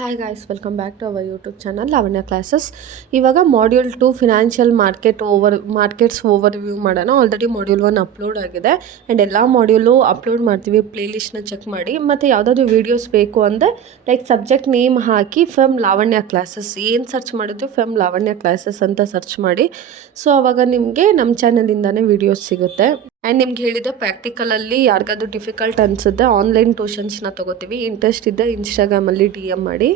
Hi guys, welcome back to our YouTube channel Lavanya classes. ಇವಾಗ module 2 financial markets overview ಮಾಡೋಣ. Already module 1 upload ಆಗಿದೆ and ಎಲ್ಲ module upload ಮಾಡ್ತೀವಿ. ಪ್ಲೇಲಿಸ್ಟ್ನ check ಮಾಡಿ. ಮತ್ತು ಯಾವುದಾದ್ರು ವೀಡಿಯೋಸ್ ಬೇಕು ಅಂದರೆ ಲೈಕ್ ಸಬ್ಜೆಕ್ಟ್ ನೇಮ್ ಹಾಕಿ ಫ್ರಮ್ ಲಾವಣ್ಯ ಕ್ಲಾಸಸ್ ಏನು ಸರ್ಚ್ ಮಾಡಿದ್ರು ಫ್ರಮ್ ಲಾವಣ್ಯ ಕ್ಲಾಸಸ್ ಅಂತ ಸರ್ಚ್ ಮಾಡಿ. ಸೊ ಆವಾಗ ನಿಮಗೆ ನಮ್ಮ ಚಾನಲಿಂದನೇ ವೀಡಿಯೋಸ್ ಸಿಗುತ್ತೆ. ಆ್ಯಂಡ್ ನಿಮ್ಗೆ ಹೇಳಿದೆ ಪ್ರಾಕ್ಟಿಕಲಲ್ಲಿ ಯಾರಿಗಾದ್ರೂ ಡಿಫಿಕಲ್ಟ್ ಅನಿಸುತ್ತೆ ಆನ್ಲೈನ್ ಟ್ಯೂಷನ್ಸ್ನ ತೊಗೋತೀವಿ. ಇಂಟ್ರೆಸ್ಟ್ ಇದ್ದರೆ ಇನ್ಸ್ಟಾಗ್ರಾಮಲ್ಲಿ DM ಮಾಡಿ.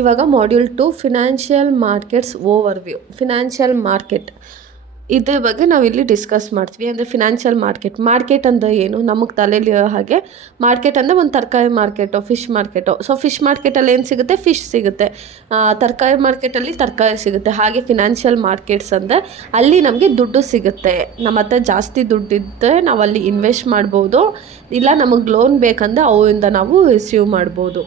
ಇವಾಗ module 2 financial markets overview. Financial market ಇದ್ರ ಬಗ್ಗೆ ನಾವು ಇಲ್ಲಿ ಡಿಸ್ಕಸ್ ಮಾಡ್ತೀವಿ. ಅಂದರೆ ಫಿನಾನ್ಷಿಯಲ್ ಮಾರ್ಕೆಟ್ ಅಂದರೆ ಏನು, ನಮಗೆ ತಲೆಯಲ್ಲಿ ಹಾಗೆ ಮಾರ್ಕೆಟ್ ಅಂದರೆ ಒಂದು ತರಕಾರಿ market, fish market. So fish ಮಾರ್ಕೆಟಲ್ಲಿ ಏನು ಸಿಗುತ್ತೆ, ಫಿಶ್ ಸಿಗುತ್ತೆ. ತರಕಾರಿ ಮಾರ್ಕೆಟಲ್ಲಿ ತರಕಾರಿ ಸಿಗುತ್ತೆ. ಹಾಗೆ ಫಿನಾನ್ಷಿಯಲ್ ಮಾರ್ಕೆಟ್ಸ್ ಅಂದರೆ ಅಲ್ಲಿ ನಮಗೆ ದುಡ್ಡು ಸಿಗುತ್ತೆ. ನಮ್ಮ ಹತ್ರ ಜಾಸ್ತಿ ದುಡ್ಡಿದ್ದರೆ ನಾವು ಅಲ್ಲಿ ಇನ್ವೆಸ್ಟ್ ಮಾಡ್ಬೋದು, ಇಲ್ಲ ನಮಗೆ ಲೋನ್ ಬೇಕಂದರೆ ಅವರಿಂದ ನಾವು ರಿಸೀವ್ ಮಾಡ್ಬೋದು.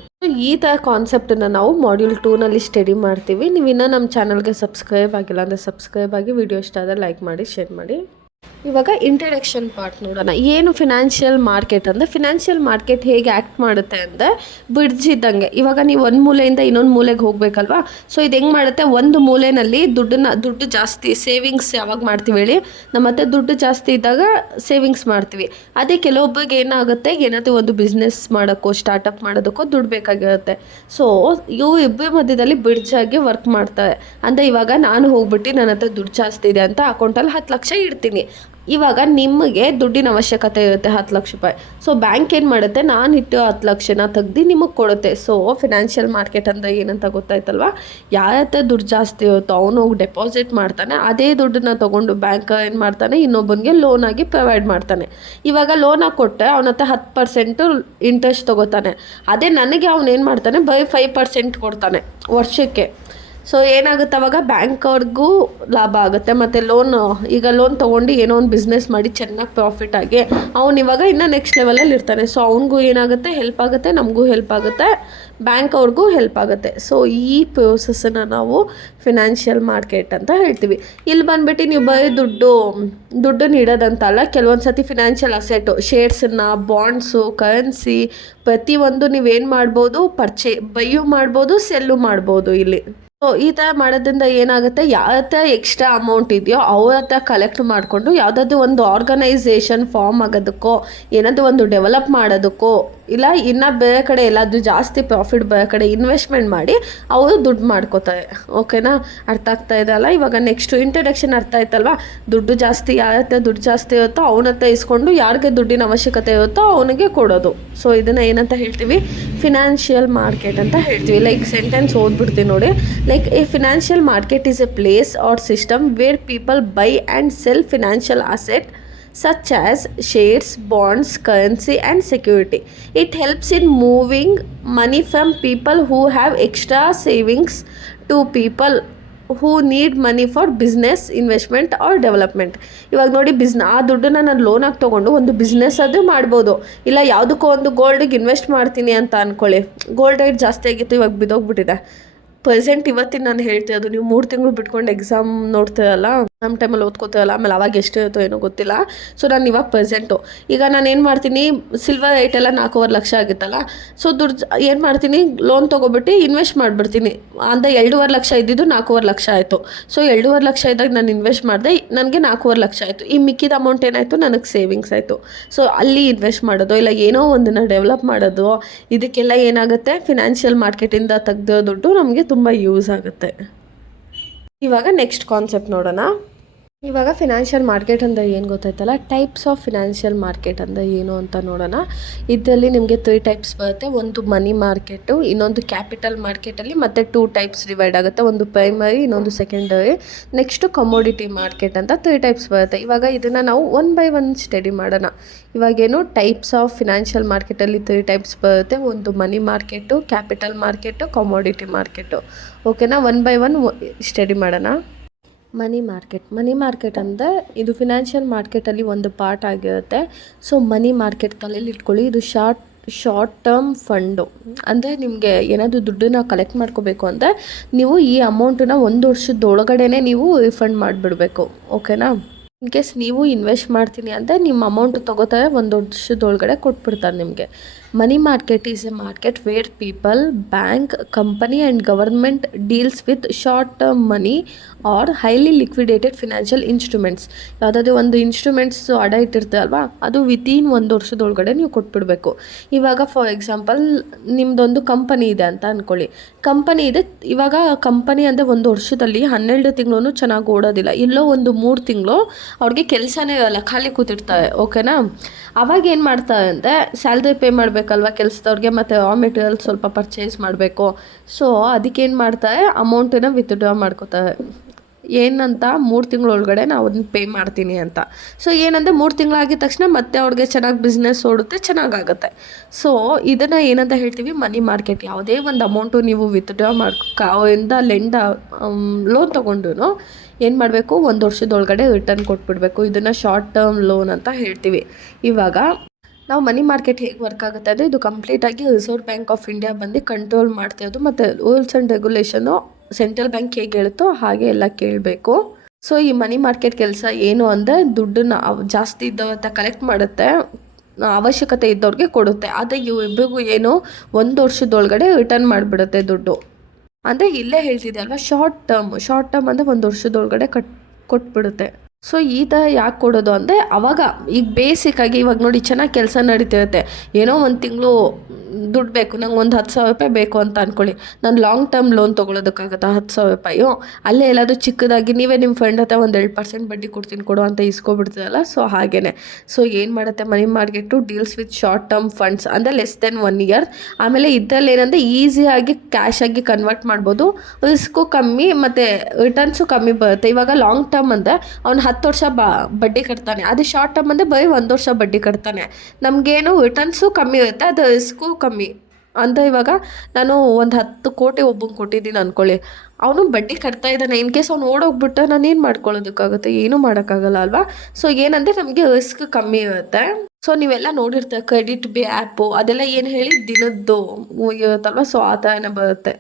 ಈ ಥರ ಕಾನ್ಸೆಪ್ಟನ್ನು ನಾವು ಮಾಡ್ಯೂಲ್ 2ನಲ್ಲಿ ಸ್ಟಡಿ ಮಾಡ್ತೀವಿ. ನೀವು ಇನ್ನೂ ನಮ್ಮ ಚಾನಲ್ಗೆ ಸಬ್ಸ್ಕ್ರೈಬ್ ಆಗಿಲ್ಲ ಅಂದರೆ ಸಬ್ಸ್ಕ್ರೈಬ್ ಆಗಿ, ವಿಡಿಯೋ ಇಷ್ಟ ಆದರೆ ಲೈಕ್ ಮಾಡಿ, ಶೇರ್ ಮಾಡಿ. ಇವಾಗ ಇಂಟ್ರಡಕ್ಷನ್ ಪಾರ್ಟ್ ನೋಡೋಣ. ಏನು ಫಿನಾನ್ಷಿಯಲ್ ಮಾರ್ಕೆಟ್ ಅಂದರೆ, ಫಿನಾನ್ಷಿಯಲ್ ಮಾರ್ಕೆಟ್ ಹೇಗೆ ಆ್ಯಕ್ಟ್ ಮಾಡುತ್ತೆ ಅಂದರೆ ಬ್ರಿಡ್ಜ್ ಇದ್ದಂಗೆ. ಇವಾಗ ನೀವು ಒಂದು ಮೂಲೆಯಿಂದ ಇನ್ನೊಂದು ಮೂಲೆಗೆ ಹೋಗಬೇಕಲ್ವಾ. ಸೊ ಇದು ಹೆಂಗೆ ಮಾಡುತ್ತೆ, ಒಂದು ಮೂಲೆಯಲ್ಲಿ ದುಡ್ಡು ಜಾಸ್ತಿ ಸೇವಿಂಗ್ಸ್ ಯಾವಾಗ ಮಾಡ್ತೀವಿ ಹೇಳಿ, ನಮ್ಮ ಹತ್ರ ದುಡ್ಡು ಜಾಸ್ತಿ ಇದ್ದಾಗ ಸೇವಿಂಗ್ಸ್ ಮಾಡ್ತೀವಿ. ಅದೇ ಕೆಲವೊಬ್ಬರಿಗೆ ಏನಾಗುತ್ತೆ, ಏನಾದರೂ ಒಂದು ಬಿಸ್ನೆಸ್ ಮಾಡೋಕ್ಕೋ ಸ್ಟಾರ್ಟಪ್ ಮಾಡೋದಕ್ಕೋ ದುಡ್ಡು ಬೇಕಾಗಿರುತ್ತೆ. ಸೊ ಇವು ಇಬ್ಬರ ಮಧ್ಯದಲ್ಲಿ ಬ್ರಿಡ್ಜ್ ಆಗಿ ವರ್ಕ್ ಮಾಡ್ತಾರೆ. ಅಂದರೆ ಇವಾಗ ನಾನು ಹೋಗ್ಬಿಟ್ಟು ನನ್ನ ಹತ್ರ ದುಡ್ಡು ಜಾಸ್ತಿ ಇದೆ ಅಂತ ಅಕೌಂಟಲ್ಲಿ 10 ಲಕ್ಷ ಇಡ್ತೀನಿ. ಇವಾಗ ನಿಮಗೆ ದುಡ್ಡಿನ ಅವಶ್ಯಕತೆ ಇರುತ್ತೆ 10 ಲಕ್ಷ ರೂಪಾಯಿ. ಸೊ ಬ್ಯಾಂಕ್ ಏನು ಮಾಡುತ್ತೆ, ನಾನು ಇಟ್ಟು 10 ಲಕ್ಷನ ತೆಗ್ದು ನಿಮಗೆ ಕೊಡುತ್ತೆ. ಸೊ ಫಿನಾನ್ಷಿಯಲ್ ಮಾರ್ಕೆಟ್ ಅಂದರೆ ಏನಂತ ಗೊತ್ತಾಯ್ತಲ್ವ. ಯಾರ ಹತ್ರ ದುಡ್ಡು ಜಾಸ್ತಿ ಇರುತ್ತೋ ಅವನು ಹೋಗಿ ಡೆಪಾಸಿಟ್ ಮಾಡ್ತಾನೆ. ಅದೇ ದುಡ್ಡನ್ನ ತೊಗೊಂಡು ಬ್ಯಾಂಕ್ ಏನು ಮಾಡ್ತಾನೆ, ಇನ್ನೊಬ್ಬನಿಗೆ ಲೋನ್ ಆಗಿ ಪ್ರೊವೈಡ್ ಮಾಡ್ತಾನೆ. ಇವಾಗ ಲೋನಾಗಿ ಕೊಟ್ಟರೆ ಅವನ ಹತ್ರ 10% ಇಂಟ್ರೆಸ್ಟ್ ತೊಗೋತಾನೆ. ಅದೇ ನನಗೆ ಅವನು ಏನು ಮಾಡ್ತಾನೆ, ಬರೀ 5% ಕೊಡ್ತಾನೆ ವರ್ಷಕ್ಕೆ. ಸೊ ಏನಾಗುತ್ತೆ, ಅವಾಗ ಬ್ಯಾಂಕ್ ಅವ್ರಿಗೂ ಲಾಭ ಆಗುತ್ತೆ. ಮತ್ತು ಈಗ ಲೋನ್ ತೊಗೊಂಡು ಏನೋ ಒಂದು ಬಿಸ್ನೆಸ್ ಮಾಡಿ ಚೆನ್ನಾಗಿ ಪ್ರಾಫಿಟ್ ಆಗಿ ಅವ್ನು ಇವಾಗ ಇನ್ನೂ ನೆಕ್ಸ್ಟ್ ಲೆವೆಲಲ್ಲಿ ಇರ್ತಾನೆ. ಸೊ ಅವ್ನಿಗೂ ಏನಾಗುತ್ತೆ, ಹೆಲ್ಪ್ ಆಗುತ್ತೆ, ನಮಗೂ ಹೆಲ್ಪ್ ಆಗುತ್ತೆ, ಬ್ಯಾಂಕ್ ಅವ್ರಿಗೂ ಹೆಲ್ಪ್ ಆಗುತ್ತೆ. ಸೊ ಈ ಪ್ರೋಸೆಸ್ಸನ್ನು ನಾವು ಫಿನಾನ್ಷಿಯಲ್ ಮಾರ್ಕೆಟ್ ಅಂತ ಹೇಳ್ತೀವಿ. ಇಲ್ಲಿ ಬಂದುಬಿಟ್ಟು ನೀವು ಬರೀ ದುಡ್ಡು ನೀಡೋದಂತಲ್ಲ, ಕೆಲವೊಂದು ಸತಿ ಫಿನಾನ್ಷಿಯಲ್ ಅಸೆಟು, ಶೇರ್ಸನ್ನು, ಬಾಂಡ್ಸು, ಕರೆನ್ಸಿ, ಪ್ರತಿಯೊಂದು ನೀವೇನು ಮಾಡ್ಬೋದು, ಬೈಯೂ ಮಾಡ್ಬೋದು, ಸೆಲ್ಲು ಮಾಡ್ಬೋದು ಇಲ್ಲಿ. ಸೊ ಈ ಥರ ಮಾಡೋದ್ರಿಂದ ಏನಾಗುತ್ತೆ, ಯಾವ ಹತ್ರ ಎಕ್ಸ್ಟ್ರಾ ಅಮೌಂಟ್ ಇದೆಯೋ ಅವ್ರ ಹತ್ರ ಕಲೆಕ್ಟ್ ಮಾಡಿಕೊಂಡು ಯಾವುದಾದ್ರು ಒಂದು ಆರ್ಗನೈಸೇಷನ್ ಫಾರ್ಮ್ ಆಗೋದಕ್ಕೋ, ಏನಾದರೂ ಒಂದು ಡೆವಲಪ್ ಮಾಡೋದಕ್ಕೋ, ಇಲ್ಲ ಇನ್ನು ಬೇರೆ ಕಡೆ ಎಲ್ಲಾದರೂ ಜಾಸ್ತಿ ಪ್ರಾಫಿಟ್ ಬೇರೆ ಕಡೆ ಇನ್ವೆಸ್ಟ್ಮೆಂಟ್ ಮಾಡಿ ಅವರು ದುಡ್ಡು ಮಾಡ್ಕೋತಾರೆ. ಓಕೆನಾ, ಅರ್ಥ ಆಗ್ತಾ ಇದೆಯಲ್ಲ. ಇವಾಗ ನೆಕ್ಸ್ಟು ಇಂಟ್ರಡಕ್ಷನ್ ಅರ್ಥ ಆಯ್ತಲ್ವ. ದುಡ್ಡು ಜಾಸ್ತಿ, ಯಾರ ಹತ್ರ ದುಡ್ಡು ಜಾಸ್ತಿ ಇರುತ್ತೋ ಅವನ ಹತ್ರ ಇಸ್ಕೊಂಡು ಯಾರಿಗೆ ದುಡ್ಡಿನ ಅವಶ್ಯಕತೆ ಇರುತ್ತೋ ಅವನಿಗೆ ಕೊಡೋದು. ಸೊ ಇದನ್ನು ಏನಂತ ಹೇಳ್ತೀವಿ, ಫಿನಾನ್ಷಿಯಲ್ ಮಾರ್ಕೆಟ್ ಅಂತ ಹೇಳ್ತೀವಿ. ಲೈಕ್ ಸೆಂಟೆನ್ಸ್ ಓದ್ಬಿಡ್ತೀವಿ ನೋಡಿ. Like a financial market is a place or system where people buy and sell financial assets such as shares, bonds, currency and security. It helps in moving money from people who have extra savings to people who need money for business, investment or development. ಇವಾಗ ನೋಡಿ, ಆ ದುಡ್ಡನ್ನ ನಾನು ಲೋನಾಗಿ ತೊಗೊಂಡು ಒಂದು business ಅದು ಮಾಡ್ಬೋದು. ಇಲ್ಲ ಯಾವುದಕ್ಕೋ ಒಂದು ಗೋಲ್ಡಿಗೆ ಇನ್ವೆಸ್ಟ್ ಮಾಡ್ತೀನಿ ಅಂತ ಅಂದ್ಕೊಳ್ಳಿ. ಗೋಲ್ಡ್ ರೇಟ್ ಜಾಸ್ತಿ ಆಗಿತ್ತು, ಇವಾಗ ಬಿದ್ದೋಗ್ಬಿಟ್ಟಿದೆ. ಪ್ರೆಸೆಂಟ್ ಇವತ್ತಿನ ನಾನು ಹೇಳ್ತಿರೋದು, ನೀವು 3 ತಿಂಗಳು ಬಿಟ್ಕೊಂಡು ಎಕ್ಸಾಮ್ ನೋಡ್ತೀರಲ್ಲ, ನಮ್ಮ ಟೈಮಲ್ಲಿ ಓದ್ಕೋತೀರಲ್ಲ, ಆಮೇಲೆ ಅವಾಗ ಎಷ್ಟು ಇರುತ್ತೋ ಏನೋ ಗೊತ್ತಿಲ್ಲ. ಸೊ ನಾನು ಇವಾಗ ಪ್ರೆಸೆಂಟು, ಈಗ ನಾನು ಏನು ಮಾಡ್ತೀನಿ, ಸಿಲ್ವರ್ ರೇಟೆಲ್ಲ 4.5 ಲಕ್ಷ ಆಗಿತ್ತಲ್ಲ. ಸೊ ದುಡ್ಡು ಏನು ಮಾಡ್ತೀನಿ, ಲೋನ್ ತೊಗೊಬಿಟ್ಟು ಇನ್ವೆಸ್ಟ್ ಮಾಡಿಬಿಡ್ತೀನಿ. ಅಂದರೆ 2.5 ಲಕ್ಷ ಇದ್ದಿದ್ದು 4.5 ಲಕ್ಷ ಆಯಿತು. ಸೊ 2.5 ಲಕ್ಷ ಇದ್ದಾಗ ನಾನು ಇನ್ವೆಸ್ಟ್ ಮಾಡಿದೆ, ನನಗೆ 4.5 ಲಕ್ಷ ಆಯಿತು. ಈ ಮಿಕ್ಕಿದ ಅಮೌಂಟ್ ಏನಾಯಿತು, ನನಗೆ ಸೇವಿಂಗ್ಸ್ ಆಯಿತು. ಸೊ ಅಲ್ಲಿ ಇನ್ವೆಸ್ಟ್ ಮಾಡೋದು, ಇಲ್ಲ ಏನೋ ಒಂದನ್ನು ಡೆವಲಪ್ ಮಾಡೋದು, ಇದಕ್ಕೆಲ್ಲ ಏನಾಗುತ್ತೆ, ಫಿನಾನ್ಷಿಯಲ್ ಮಾರ್ಕೆಟಿಂದ ತೆಗೆದೋ ದುಡ್ಡು ನಮಗೆ ತುಂಬ ಯೂಸ್ ಆಗುತ್ತೆ. ಇವಾಗ ನೆಕ್ಸ್ಟ್ ಕಾನ್ಸೆಪ್ಟ್ ನೋಡೋಣ. ಇವಾಗ ಫಿನಾನ್ಷಿಯಲ್ ಮಾರ್ಕೆಟ್ ಅಂದರೆ ಏನು ಗೊತ್ತಾಯ್ತಲ್ಲ. ಟೈಪ್ಸ್ ಆಫ್ ಫಿನಾನ್ಷಿಯಲ್ ಮಾರ್ಕೆಟ್ ಅಂದರೆ ಏನು ಅಂತ ನೋಡೋಣ. ಇದರಲ್ಲಿ ನಿಮಗೆ 3 ಟೈಪ್ಸ್ ಬರುತ್ತೆ. ಒಂದು ಮನಿ ಮಾರ್ಕೆಟು, ಇನ್ನೊಂದು ಕ್ಯಾಪಿಟಲ್ ಮಾರ್ಕೆಟಲ್ಲಿ ಮತ್ತು 2 ಟೈಪ್ಸ್ ಡಿವೈಡ್ ಆಗುತ್ತೆ. ಒಂದು ಪ್ರೈಮರಿ, ಇನ್ನೊಂದು ಸೆಕೆಂಡರಿ, ನೆಕ್ಸ್ಟು ಕಮೋಡಿಟಿ ಮಾರ್ಕೆಟ್ ಅಂತ 3 ಟೈಪ್ಸ್ ಬರುತ್ತೆ. ಇವಾಗ ಇದನ್ನು ನಾವು 1 by 1 ಸ್ಟಡಿ ಮಾಡೋಣ. ಇವಾಗೇನು ಟೈಪ್ಸ್ ಆಫ್ ಫಿನಾನ್ಷಿಯಲ್ ಮಾರ್ಕೆಟಲ್ಲಿ 3 ಟೈಪ್ಸ್ ಬರುತ್ತೆ. ಒಂದು money market, capital market, commodity market. ಓಕೆನಾ, 1 by 1 ಸ್ಟಡಿ ಮಾಡೋಣ. ಮನಿ ಮಾರ್ಕೆಟ್ ಅಂದರೆ ಇದು ಫಿನಾನ್ಷಿಯಲ್ ಮಾರ್ಕೆಟಲ್ಲಿ ಒಂದು ಪಾರ್ಟ್ ಆಗಿರುತ್ತೆ. ಸೊ ಮನಿ ಮಾರ್ಕೆಟ್ ತಲೆಯಲ್ಲಿ ಇಟ್ಕೊಳ್ಳಿ, ಇದು ಶಾರ್ಟ್ ಟರ್ಮ್ ಫಂಡು. ಅಂದರೆ ನಿಮಗೆ ಏನಾದರೂ ದುಡ್ಡನ್ನ ಕಲೆಕ್ಟ್ ಮಾಡ್ಕೋಬೇಕು ಅಂದರೆ ನೀವು ಈ ಅಮೌಂಟನ್ನ 1 ವರ್ಷದೊಳಗಡೆ ನೀವು ರಿಫಂಡ್ ಮಾಡಿಬಿಡ್ಬೇಕು. ಓಕೆನಾ, ಇನ್ ಕೇಸ್ ನೀವು ಇನ್ವೆಸ್ಟ್ ಮಾಡ್ತೀನಿ ಅಂದರೆ ನಿಮ್ಮ ಅಮೌಂಟ್ ತೊಗೋತಾರೆ, 1 ವರ್ಷದೊಳಗಡೆ ಕೊಟ್ಬಿಡ್ತಾರೆ ನಿಮಗೆ. Money market is a market where people, bank, company and government deals with short-term money or highly liquidated financial instruments. ಯಾವುದಾದ್ರೂ ಒಂದು ಇನ್ಸ್ಟ್ರೂಮೆಂಟ್ಸ್ ಅಡ ಇಟ್ಟಿರ್ತಾರೆ ಅಲ್ವಾ, ಅದು ವಿತಿನ್ 1 ವರ್ಷದೊಳಗಡೆ ನೀವು ಕೊಟ್ಬಿಡಬೇಕು. ಇವಾಗ ಫಾರ್ ಎಕ್ಸಾಂಪಲ್ ನಿಮ್ಮದೊಂದು ಕಂಪನಿ ಇದೆ ಅಂತ ಅಂದ್ಕೊಳ್ಳಿ. ಕಂಪನಿ ಇದೆ, ಇವಾಗ ಕಂಪನಿ ಅಂದರೆ 1 ವರ್ಷದಲ್ಲಿ 12 ತಿಂಗಳು ಚೆನ್ನಾಗಿ ಓಡೋದಿಲ್ಲ, ಎಲ್ಲೋ ಒಂದು 3 ತಿಂಗಳು ಅವ್ರಿಗೆ ಕೆಲಸನೇ ಇರಲ್ಲ, ಖಾಲಿ ಕೂತಿರ್ತಾರೆ. ಓಕೆನಾ? ಅವಾಗ ಏನು ಮಾಡ್ತಾರೆ ಅಂದರೆ ಸ್ಯಾಲ್ರಿ ಪೇ ಮಾಡಬೇಕಲ್ವ ಕೆಲಸದವ್ರಿಗೆ, ಮತ್ತು ರಾ ಮೆಟೀರಿಯಲ್ ಸ್ವಲ್ಪ ಪರ್ಚೇಸ್ ಮಾಡಬೇಕು. ಸೊ ಅದಕ್ಕೇನು ಮಾಡ್ತಾರೆ, ಅಮೌಂಟನ್ನು ವಿತ್ಡ್ರಾ ಮಾಡ್ಕೋತಾರೆ. ಏನಂತ 3 ತಿಂಗಳೊಳಗಡೆ ನಾವು ಅದನ್ನ ಪೇ ಮಾಡ್ತೀನಿ ಅಂತ. ಸೊ ಏನಂದರೆ 3 ತಿಂಗಳಾಗಿದ ತಕ್ಷಣ ಮತ್ತೆ ಅವ್ರಿಗೆ ಚೆನ್ನಾಗಿ ಬಿಸ್ನೆಸ್ ಓಡುತ್ತೆ, ಚೆನ್ನಾಗಾಗುತ್ತೆ. ಸೊ ಇದನ್ನು ಏನಂತ ಹೇಳ್ತೀವಿ, ಮನಿ ಮಾರ್ಕೆಟ್. ಯಾವುದೇ ಒಂದು ಅಮೌಂಟು ನೀವು ವಿತ್ಡ್ರಾ ಅವರಿಂದ ಲೋನ್ ತೊಗೊಂಡು ಏನು ಮಾಡಬೇಕು, 1 ವರ್ಷದೊಳಗಡೆ ರಿಟರ್ನ್ ಕೊಟ್ಬಿಡಬೇಕು. ಇದನ್ನು ಶಾರ್ಟ್ ಟರ್ಮ್ ಲೋನ್ ಅಂತ ಹೇಳ್ತೀವಿ. ಇವಾಗ ನಾವು ಮನಿ ಮಾರ್ಕೆಟ್ ಹೇಗೆ ವರ್ಕ್ ಆಗುತ್ತೆ ಅಂದರೆ, ಇದು ಕಂಪ್ಲೀಟಾಗಿ ರಿಸರ್ವ್ ಬ್ಯಾಂಕ್ ಆಫ್ ಇಂಡಿಯಾ ಬಂದು ಕಂಟ್ರೋಲ್ ಮಾಡ್ತಿರೋದು, ಮತ್ತು rules and regulation central bank ಹೇಗೆ ಹೇಳುತ್ತೋ ಹಾಗೆ ಎಲ್ಲ ಕೇಳಬೇಕು. ಸೊ ಈ ಮನಿ ಮಾರ್ಕೆಟ್ ಕೆಲಸ ಏನು ಅಂದರೆ, ದುಡ್ಡನ್ನ ಜಾಸ್ತಿ ಇದ್ದವ್ರ ಕಲೆಕ್ಟ್ ಮಾಡುತ್ತೆ, ಅವಶ್ಯಕತೆ ಇದ್ದವ್ರಿಗೆ ಕೊಡುತ್ತೆ. ಆದರೆ ಇವಿಬ್ಬರಿಗೂ ಏನು 1 ವರ್ಷದೊಳಗಡೆ ರಿಟರ್ನ್ ಮಾಡಿಬಿಡುತ್ತೆ ದುಡ್ಡು. ಅಂದರೆ ಇಲ್ಲೇ ಹೇಳ್ತಿದ್ದೆ ಅಲ್ವಾ, ಶಾರ್ಟ್ ಟರ್ಮ್ ಅಂದರೆ 1 ವರ್ಷದೊಳಗಡೆ ಕೊಟ್ಬಿಡುತ್ತೆ. ಸೊ ಈ ಥರ ಯಾಕೆ ಕೊಡೋದು ಅಂದರೆ, ಅವಾಗ ಈಗ ಬೇಸಿಕ್ಕಾಗಿ ಇವಾಗ ನೋಡಿ ಚೆನ್ನಾಗಿ ಕೆಲಸ ನಡೀತಿರುತ್ತೆ, ಏನೋ ಒಂದು ತಿಂಗಳು ದುಡ್ಡು ಬೇಕು, ನಂಗೆ ಒಂದು 10,000 ರೂಪಾಯಿ ಬೇಕು ಅಂತ ಅಂದ್ಕೊಳ್ಳಿ. ನಾನು ಲಾಂಗ್ ಟರ್ಮ್ ಲೋನ್ ತೊಗೊಳೋದಕ್ಕಾಗತ್ತಾ 10,000 ರೂಪಾಯಿ? ಅಲ್ಲೇ ಎಲ್ಲಾದರೂ ಚಿಕ್ಕದಾಗಿ ನೀವೇ ನಿಮ್ಮ ಫ್ರೆಂಡ್ ಹತ್ರ ಒಂದು 2% ಬಡ್ಡಿ ಕೊಡ್ತೀನಿ ಕೊಡು ಅಂತ ಇಸ್ಕೊಬಿಡ್ತೀರಲ್ಲ, ಸೊ ಹಾಗೇ. ಸೊ ಏನು ಮಾಡುತ್ತೆ money market, deals with short term funds ಅಂದರೆ ಲೆಸ್ ದೆನ್ 1 ಇಯರ್. ಆಮೇಲೆ ಇದರಲ್ಲಿ ಏನಂದರೆ ಈಸಿಯಾಗಿ ಕ್ಯಾಶಾಗಿ ಕನ್ವರ್ಟ್ ಮಾಡ್ಬೋದು, ರಿಸ್ಕು ಕಮ್ಮಿ ಮತ್ತು ರಿಟರ್ನ್ಸು ಕಮ್ಮಿ ಬರುತ್ತೆ. ಇವಾಗ ಲಾಂಗ್ ಟರ್ಮ್ ಅಂದರೆ ಅವ್ನು 10 ವರ್ಷ ಬಡ್ಡಿ ಕಟ್ತಾನೆ, ಅದೇ ಶಾರ್ಟ್ ಟರ್ಮ್ ಅಂದರೆ ಬರೀ 1 ವರ್ಷ ಬಡ್ಡಿ ಕಟ್ತಾನೆ. ನಮಗೇನು ರಿಟರ್ನ್ಸು ಕಮ್ಮಿ ಇರುತ್ತೆ, ಅದು ರಿಸ್ಕು ಕಮ್ಮಿ ಅಂತ. ಇವಾಗ ನಾನು ಒಂದು 10 ಕೋಟಿ ಒಬ್ಬಂಗೆ ಕೊಟ್ಟಿದ್ದೀನಿ ಅಂದ್ಕೊಳ್ಳಿ, ಅವನು ಬಡ್ಡಿ ಕಟ್ತಾ ಇದ್ದಾನೆ. ಇನ್ ಕೇಸ್ ಅವ್ನು ಓಡೋಗ್ಬಿಟ್ಟು ನಾನು ಏನು ಮಾಡ್ಕೊಳ್ಳೋದಕ್ಕಾಗುತ್ತೆ, ಏನೂ ಮಾಡೋಕ್ಕಾಗಲ್ಲ ಅಲ್ವಾ. ಸೊ ಏನಂದರೆ ನಮಗೆ ರಿಸ್ಕ್ ಕಮ್ಮಿ ಇರುತ್ತೆ. ಸೊ ನೀವೆಲ್ಲ ನೋಡಿರ್ತೀರ ಕ್ರೆಡಿಟ್ ಬೇ ಆ್ಯಪು, ಅದೆಲ್ಲ ಏನು ಹೇಳಿ ದಿನದ್ದು ಇರುತ್ತಲ್ವ, ಸೊ ಆ ಥರನೇ ಬರುತ್ತೆ.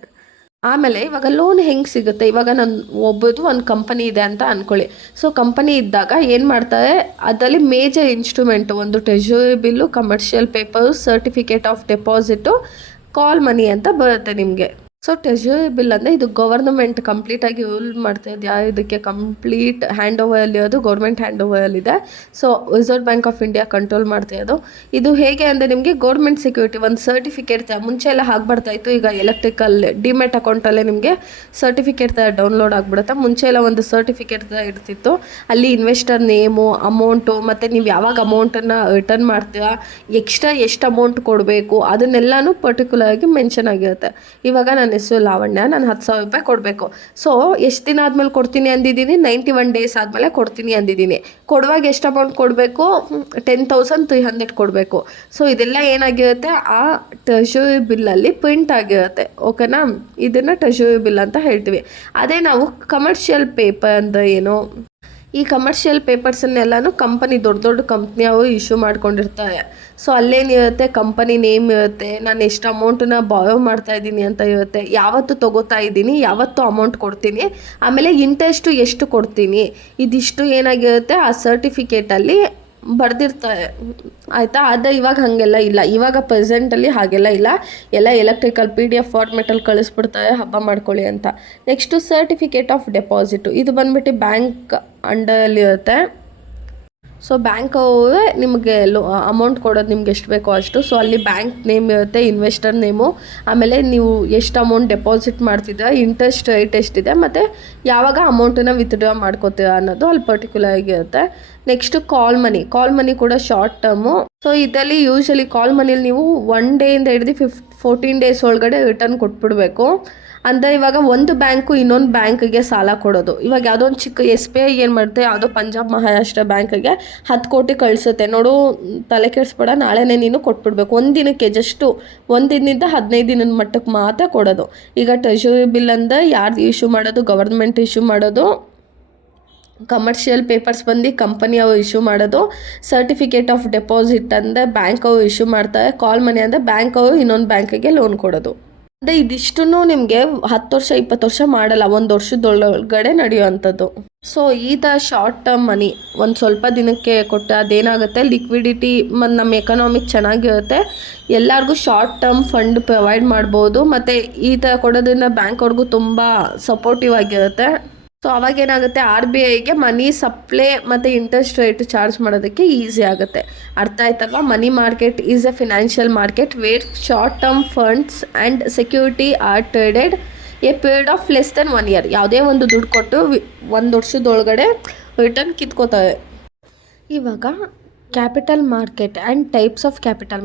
ಆಮೇಲೆ ಇವಾಗ ಲೋನ್ ಹೆಂಗೆ ಸಿಗುತ್ತೆ, ಇವಾಗ ನಾನು ಒಂದು ಕಂಪನಿ ಇದೆ ಅಂತ ಅಂದ್ಕೊಳ್ಳಿ. ಸೊ ಕಂಪನಿ ಇದ್ದಾಗ ಏನು ಮಾಡ್ತಾರೆ, ಅದರಲ್ಲಿ ಮೇಜರ್ ಇನ್ಸ್ಟ್ರೂಮೆಂಟು ಒಂದು treasury bill, commercial paper, certificate of deposit, call money ಅಂತ ಬರುತ್ತೆ ನಿಮಗೆ. ಸೊ ಟ್ರೆಜರಿ ಬಿಲ್ ಅಂದರೆ ಇದು ಗವರ್ನಮೆಂಟ್ ಕಂಪ್ಲೀಟಾಗಿ ರೂಲ್ ಮಾಡ್ತಾಯಿದ್ದು, ಇದಕ್ಕೆ ಕಂಪ್ಲೀಟ್ ಹ್ಯಾಂಡ್ ಓವರಲ್ಲಿರೋದು ಗೌರ್ಮೆಂಟ್ ಹ್ಯಾಂಡ್ ಓವರಲ್ಲಿದೆ. So reserve bank of India control ಮಾಡ್ತಾಯಿರೋದು. ಇದು ಹೇಗೆ ಅಂದರೆ ನಿಮಗೆ ಗೌರ್ಮೆಂಟ್ ಸೆಕ್ಯೂರಿಟಿ ಒಂದು ಸರ್ಟಿಫಿಕೇಟ್ ಥರ, ಮುಂಚೆ ಎಲ್ಲ ಆಗ್ಬರ್ತಾಯಿತ್ತು, ಈಗ ಎಲೆಕ್ಟ್ರಿಕಲ್ ಡಿಮೆಟ್ ಅಕೌಂಟಲ್ಲೇ ನಿಮಗೆ ಸರ್ಟಿಫಿಕೇಟ್ ಥರ ಡೌನ್ಲೋಡ್ ಆಗಿಬಿಡುತ್ತೆ. ಮುಂಚೆ ಎಲ್ಲ ಒಂದು ಸರ್ಟಿಫಿಕೇಟ್ ಥರ ಇರ್ತಿತ್ತು, ಅಲ್ಲಿ ಇನ್ವೆಸ್ಟರ್ ನೇಮು, ಅಮೌಂಟು, ಮತ್ತು ನೀವು ಯಾವಾಗ ಅಮೌಂಟನ್ನು ರಿಟರ್ನ್ ಮಾಡ್ತೀರಾ, ಎಕ್ಸ್ಟ್ರಾ ಎಷ್ಟು ಅಮೌಂಟ್ ಕೊಡಬೇಕು, ಅದನ್ನೆಲ್ಲನೂ ಪರ್ಟಿಕ್ಯುಲರಾಗಿ ಮೆನ್ಷನ್ ಆಗಿರುತ್ತೆ. ಇವಾಗ ನನ್ನ ಹೆಸರು ಲಾವಣ್ಯ, ನಾನು 10,000 ರೂಪಾಯಿ ಕೊಡಬೇಕು. ಸೊ ಎಷ್ಟು ದಿನ ಆದಮೇಲೆ ಕೊಡ್ತೀನಿ ಅಂದಿದ್ದೀನಿ, 91 ಡೇಸ್ ಆದಮೇಲೆ ಕೊಡ್ತೀನಿ ಅಂದಿದ್ದೀನಿ. ಕೊಡುವಾಗ ಎಷ್ಟು ಅಮೌಂಟ್ ಕೊಡಬೇಕು, 10,300 ಕೊಡಬೇಕು. ಸೊ ಇದೆಲ್ಲ ಏನಾಗಿರುತ್ತೆ, ಆ ಟ್ರೆಜರಿ ಬಿಲ್ಲಲ್ಲಿ ಪ್ರಿಂಟ್ ಆಗಿರುತ್ತೆ. ಓಕೆನಾ? ಇದನ್ನು ಟ್ರೆಜರಿ ಬಿಲ್ ಅಂತ ಹೇಳ್ತೀವಿ. ಅದೇ ನಾವು ಕಮರ್ಷಿಯಲ್ ಪೇಪರ್ ಅಂದರೆ ಏನು, ಈ ಕಮರ್ಷಿಯಲ್ ಪೇಪರ್ಸನ್ನೆಲ್ಲನೂ ಕಂಪನಿ ದೊಡ್ಡ ಕಂಪ್ನಿ ಅವರು ಇಶ್ಯೂ ಮಾಡ್ಕೊಂಡಿರ್ತಾರೆ. ಸೊ ಅಲ್ಲೇನಿರುತ್ತೆ, ಕಂಪನಿ ನೇಮ್ ಇರುತ್ತೆ, ನಾನು ಎಷ್ಟು ಅಮೌಂಟನ್ನ ಬಾರೋ ಮಾಡ್ತಾ ಇದ್ದೀನಿ ಅಂತ ಇರುತ್ತೆ, ಯಾವತ್ತು ತೊಗೋತಾ ಇದ್ದೀನಿ, ಯಾವತ್ತು ಅಮೌಂಟ್ ಕೊಡ್ತೀನಿ, ಆಮೇಲೆ ಇಂಟ್ರೆಸ್ಟು ಎಷ್ಟು ಕೊಡ್ತೀನಿ, ಇದಿಷ್ಟು ಏನಾಗಿರುತ್ತೆ ಆ ಸರ್ಟಿಫಿಕೇಟಲ್ಲಿ ಬರೆದಿರ್ತಾರೆ. ಆಯಿತಾ? ಆದರೆ ಇವಾಗ ಹಾಗೆಲ್ಲ ಇಲ್ಲ. ಇವಾಗ ಪ್ರೆಸೆಂಟಲ್ಲಿ ಹಾಗೆಲ್ಲ ಇಲ್ಲ, ಎಲ್ಲ ಎಲೆಕ್ಟ್ರಿಕಲ್ PDF ಫಾರ್ಮೆಟಲ್ಲಿ ಕಳಿಸ್ಬಿಡ್ತಾರೆ, ಹಬ್ಬ ಮಾಡ್ಕೊಳ್ಳಿ ಅಂತ. ನೆಕ್ಸ್ಟು ಸರ್ಟಿಫಿಕೇಟ್ ಆಫ್ ಡೆಪಾಸಿಟು, ಇದು ಬಂದ್ಬಿಟ್ಟು ಬ್ಯಾಂಕ್ ಅಂಡರಲ್ಲಿರುತ್ತೆ. ಸೊ ಬ್ಯಾಂಕ್ ಅವರೇ ನಿಮಗೆ ಅಮೌಂಟ್ ಕೊಡೋದು ನಿಮ್ಗೆ ಎಷ್ಟು ಬೇಕೋ ಅಷ್ಟು. ಸೊ ಅಲ್ಲಿ ಬ್ಯಾಂಕ್ ನೇಮ್ ಇರುತ್ತೆ, ಇನ್ವೆಸ್ಟರ್ ನೇಮು, ಆಮೇಲೆ ನೀವು ಎಷ್ಟು ಅಮೌಂಟ್ ಡೆಪಾಸಿಟ್ ಮಾಡ್ತಿದ್ದೀರಾ, ಇಂಟ್ರೆಸ್ಟ್ ರೇಟ್ ಎಷ್ಟಿದೆ, ಮತ್ತು ಯಾವಾಗ ಅಮೌಂಟನ್ನು ವಿತ್ಡ್ರಾ ಮಾಡ್ಕೋತೀರಾ ಅನ್ನೋದು ಅಲ್ಲಿ ಪರ್ಟಿಕ್ಯುಲರ್ ಆಗಿರುತ್ತೆ. ನೆಕ್ಸ್ಟು ಕಾಲ್ ಮನಿ ಕೂಡ ಶಾರ್ಟ್ ಟರ್ಮು. ಸೊ ಇದರಲ್ಲಿ ಯೂಶಲಿ ಕಾಲ್ ಮನಿಲಿ ನೀವು 1 ಡೇಯಿಂದ ಹಿಡಿದು 14 ಡೇಸ್ ಒಳಗಡೆ ರಿಟರ್ನ್ ಕೊಟ್ಬಿಡಬೇಕು. ಅಂದರೆ ಇವಾಗ ಒಂದು ಬ್ಯಾಂಕು ಇನ್ನೊಂದು ಬ್ಯಾಂಕಿಗೆ ಸಾಲ ಕೊಡೋದು, ಇವಾಗ ಯಾವುದೋ ಒಂದು ಚಿಕ್ಕ SBI ಏನು ಮಾಡುತ್ತೆ, ಯಾವುದೋ ಪಂಜಾಬ್ ಮಹಾರಾಷ್ಟ್ರ ಬ್ಯಾಂಕಿಗೆ 10 ಕೋಟಿ ಕಳಿಸುತ್ತೆ, ನೋಡು ತಲೆ ಕೆಡಿಸ್ಬೇಡ, ನಾಳೆನೇ ನೀನು ಕೊಟ್ಬಿಡ್ಬೇಕು. ಒಂದು ದಿನಕ್ಕೆ ಜಸ್ಟು 1 ದಿನದಿಂದ 15 ದಿನದ ಮಟ್ಟಕ್ಕೆ ಮಾತ್ರ ಕೊಡೋದು. ಈಗ ಟ್ರೆಜರಿ ಬಿಲ್ ಅಂದರೆ ಯಾರು ಇಶ್ಯೂ ಮಾಡೋದು, ಗವರ್ಮೆಂಟ್ ಇಶ್ಯೂ ಮಾಡೋದು. ಕಮರ್ಷಿಯಲ್ ಪೇಪರ್ಸ್ ಬಂದು ಕಂಪನಿ ಅವರು ಇಶ್ಯೂ ಮಾಡೋದು. ಸರ್ಟಿಫಿಕೇಟ್ ಆಫ್ ಡೆಪಾಸಿಟ್ ಅಂದರೆ ಬ್ಯಾಂಕ್ ಅವರು ಇಶ್ಯೂ ಮಾಡ್ತಾರೆ. ಕಾಲ್ ಮನಿ ಅಂದರೆ ಬ್ಯಾಂಕ್ ಅವರು ಇನ್ನೊಂದು ಬ್ಯಾಂಕಿಗೆ ಲೋನ್ ಕೊಡೋದು. ಅಂದರೆ ಇದಿಷ್ಟನ್ನು ನಿಮಗೆ 10 ವರ್ಷ 20 ವರ್ಷ ಮಾಡಲ್ಲ, ಒಂದು ವರ್ಷದೊಳಗಡೆ ನಡೆಯುವಂಥದ್ದು. ಸೊ ಈ ಥರ ಶಾರ್ಟ್ ಟರ್ಮ್ ಮನಿ ಒಂದು ಸ್ವಲ್ಪ ದಿನಕ್ಕೆ ಕೊಟ್ಟು ಅದೇನಾಗುತ್ತೆ, ಲಿಕ್ವಿಡಿಟಿ ಮತ್ತು ನಮ್ಮ ಎಕನಾಮಿಕ್ ಚೆನ್ನಾಗಿರುತ್ತೆ, ಎಲ್ಲರಿಗೂ ಶಾರ್ಟ್ ಟರ್ಮ್ ಫಂಡ್ ಪ್ರೊವೈಡ್ ಮಾಡ್ಬೋದು. ಮತ್ತು ಈ ಥರ ಕೊಡೋದ್ರಿಂದ ಬ್ಯಾಂಕ್ ಅವ್ರಿಗೂ ತುಂಬ ಸಪೋರ್ಟಿವ್ ಆಗಿರುತ್ತೆ. ಸೊ ಅವಾಗೇನಾಗುತ್ತೆ, RBIಗೆ ಮನಿ ಸಪ್ಲೈ ಮತ್ತು ಇಂಟ್ರೆಸ್ಟ್ ರೇಟ್ ಚಾರ್ಜ್ ಮಾಡೋದಕ್ಕೆ ಈಸಿ ಆಗುತ್ತೆ. ಅರ್ಥ ಆಯ್ತಲ್ವಾ? Money market is a financial market where short term funds and security are traded a period of less than 1 year. ಯಾವುದೇ ಒಂದು ದುಡ್ಡು ಕೊಟ್ಟು 1 ವರ್ಷದೊಳಗಡೆ ರಿಟರ್ನ್ ಕಿತ್ಕೋತಾರೆ. ಇವಾಗ capital market and types of capital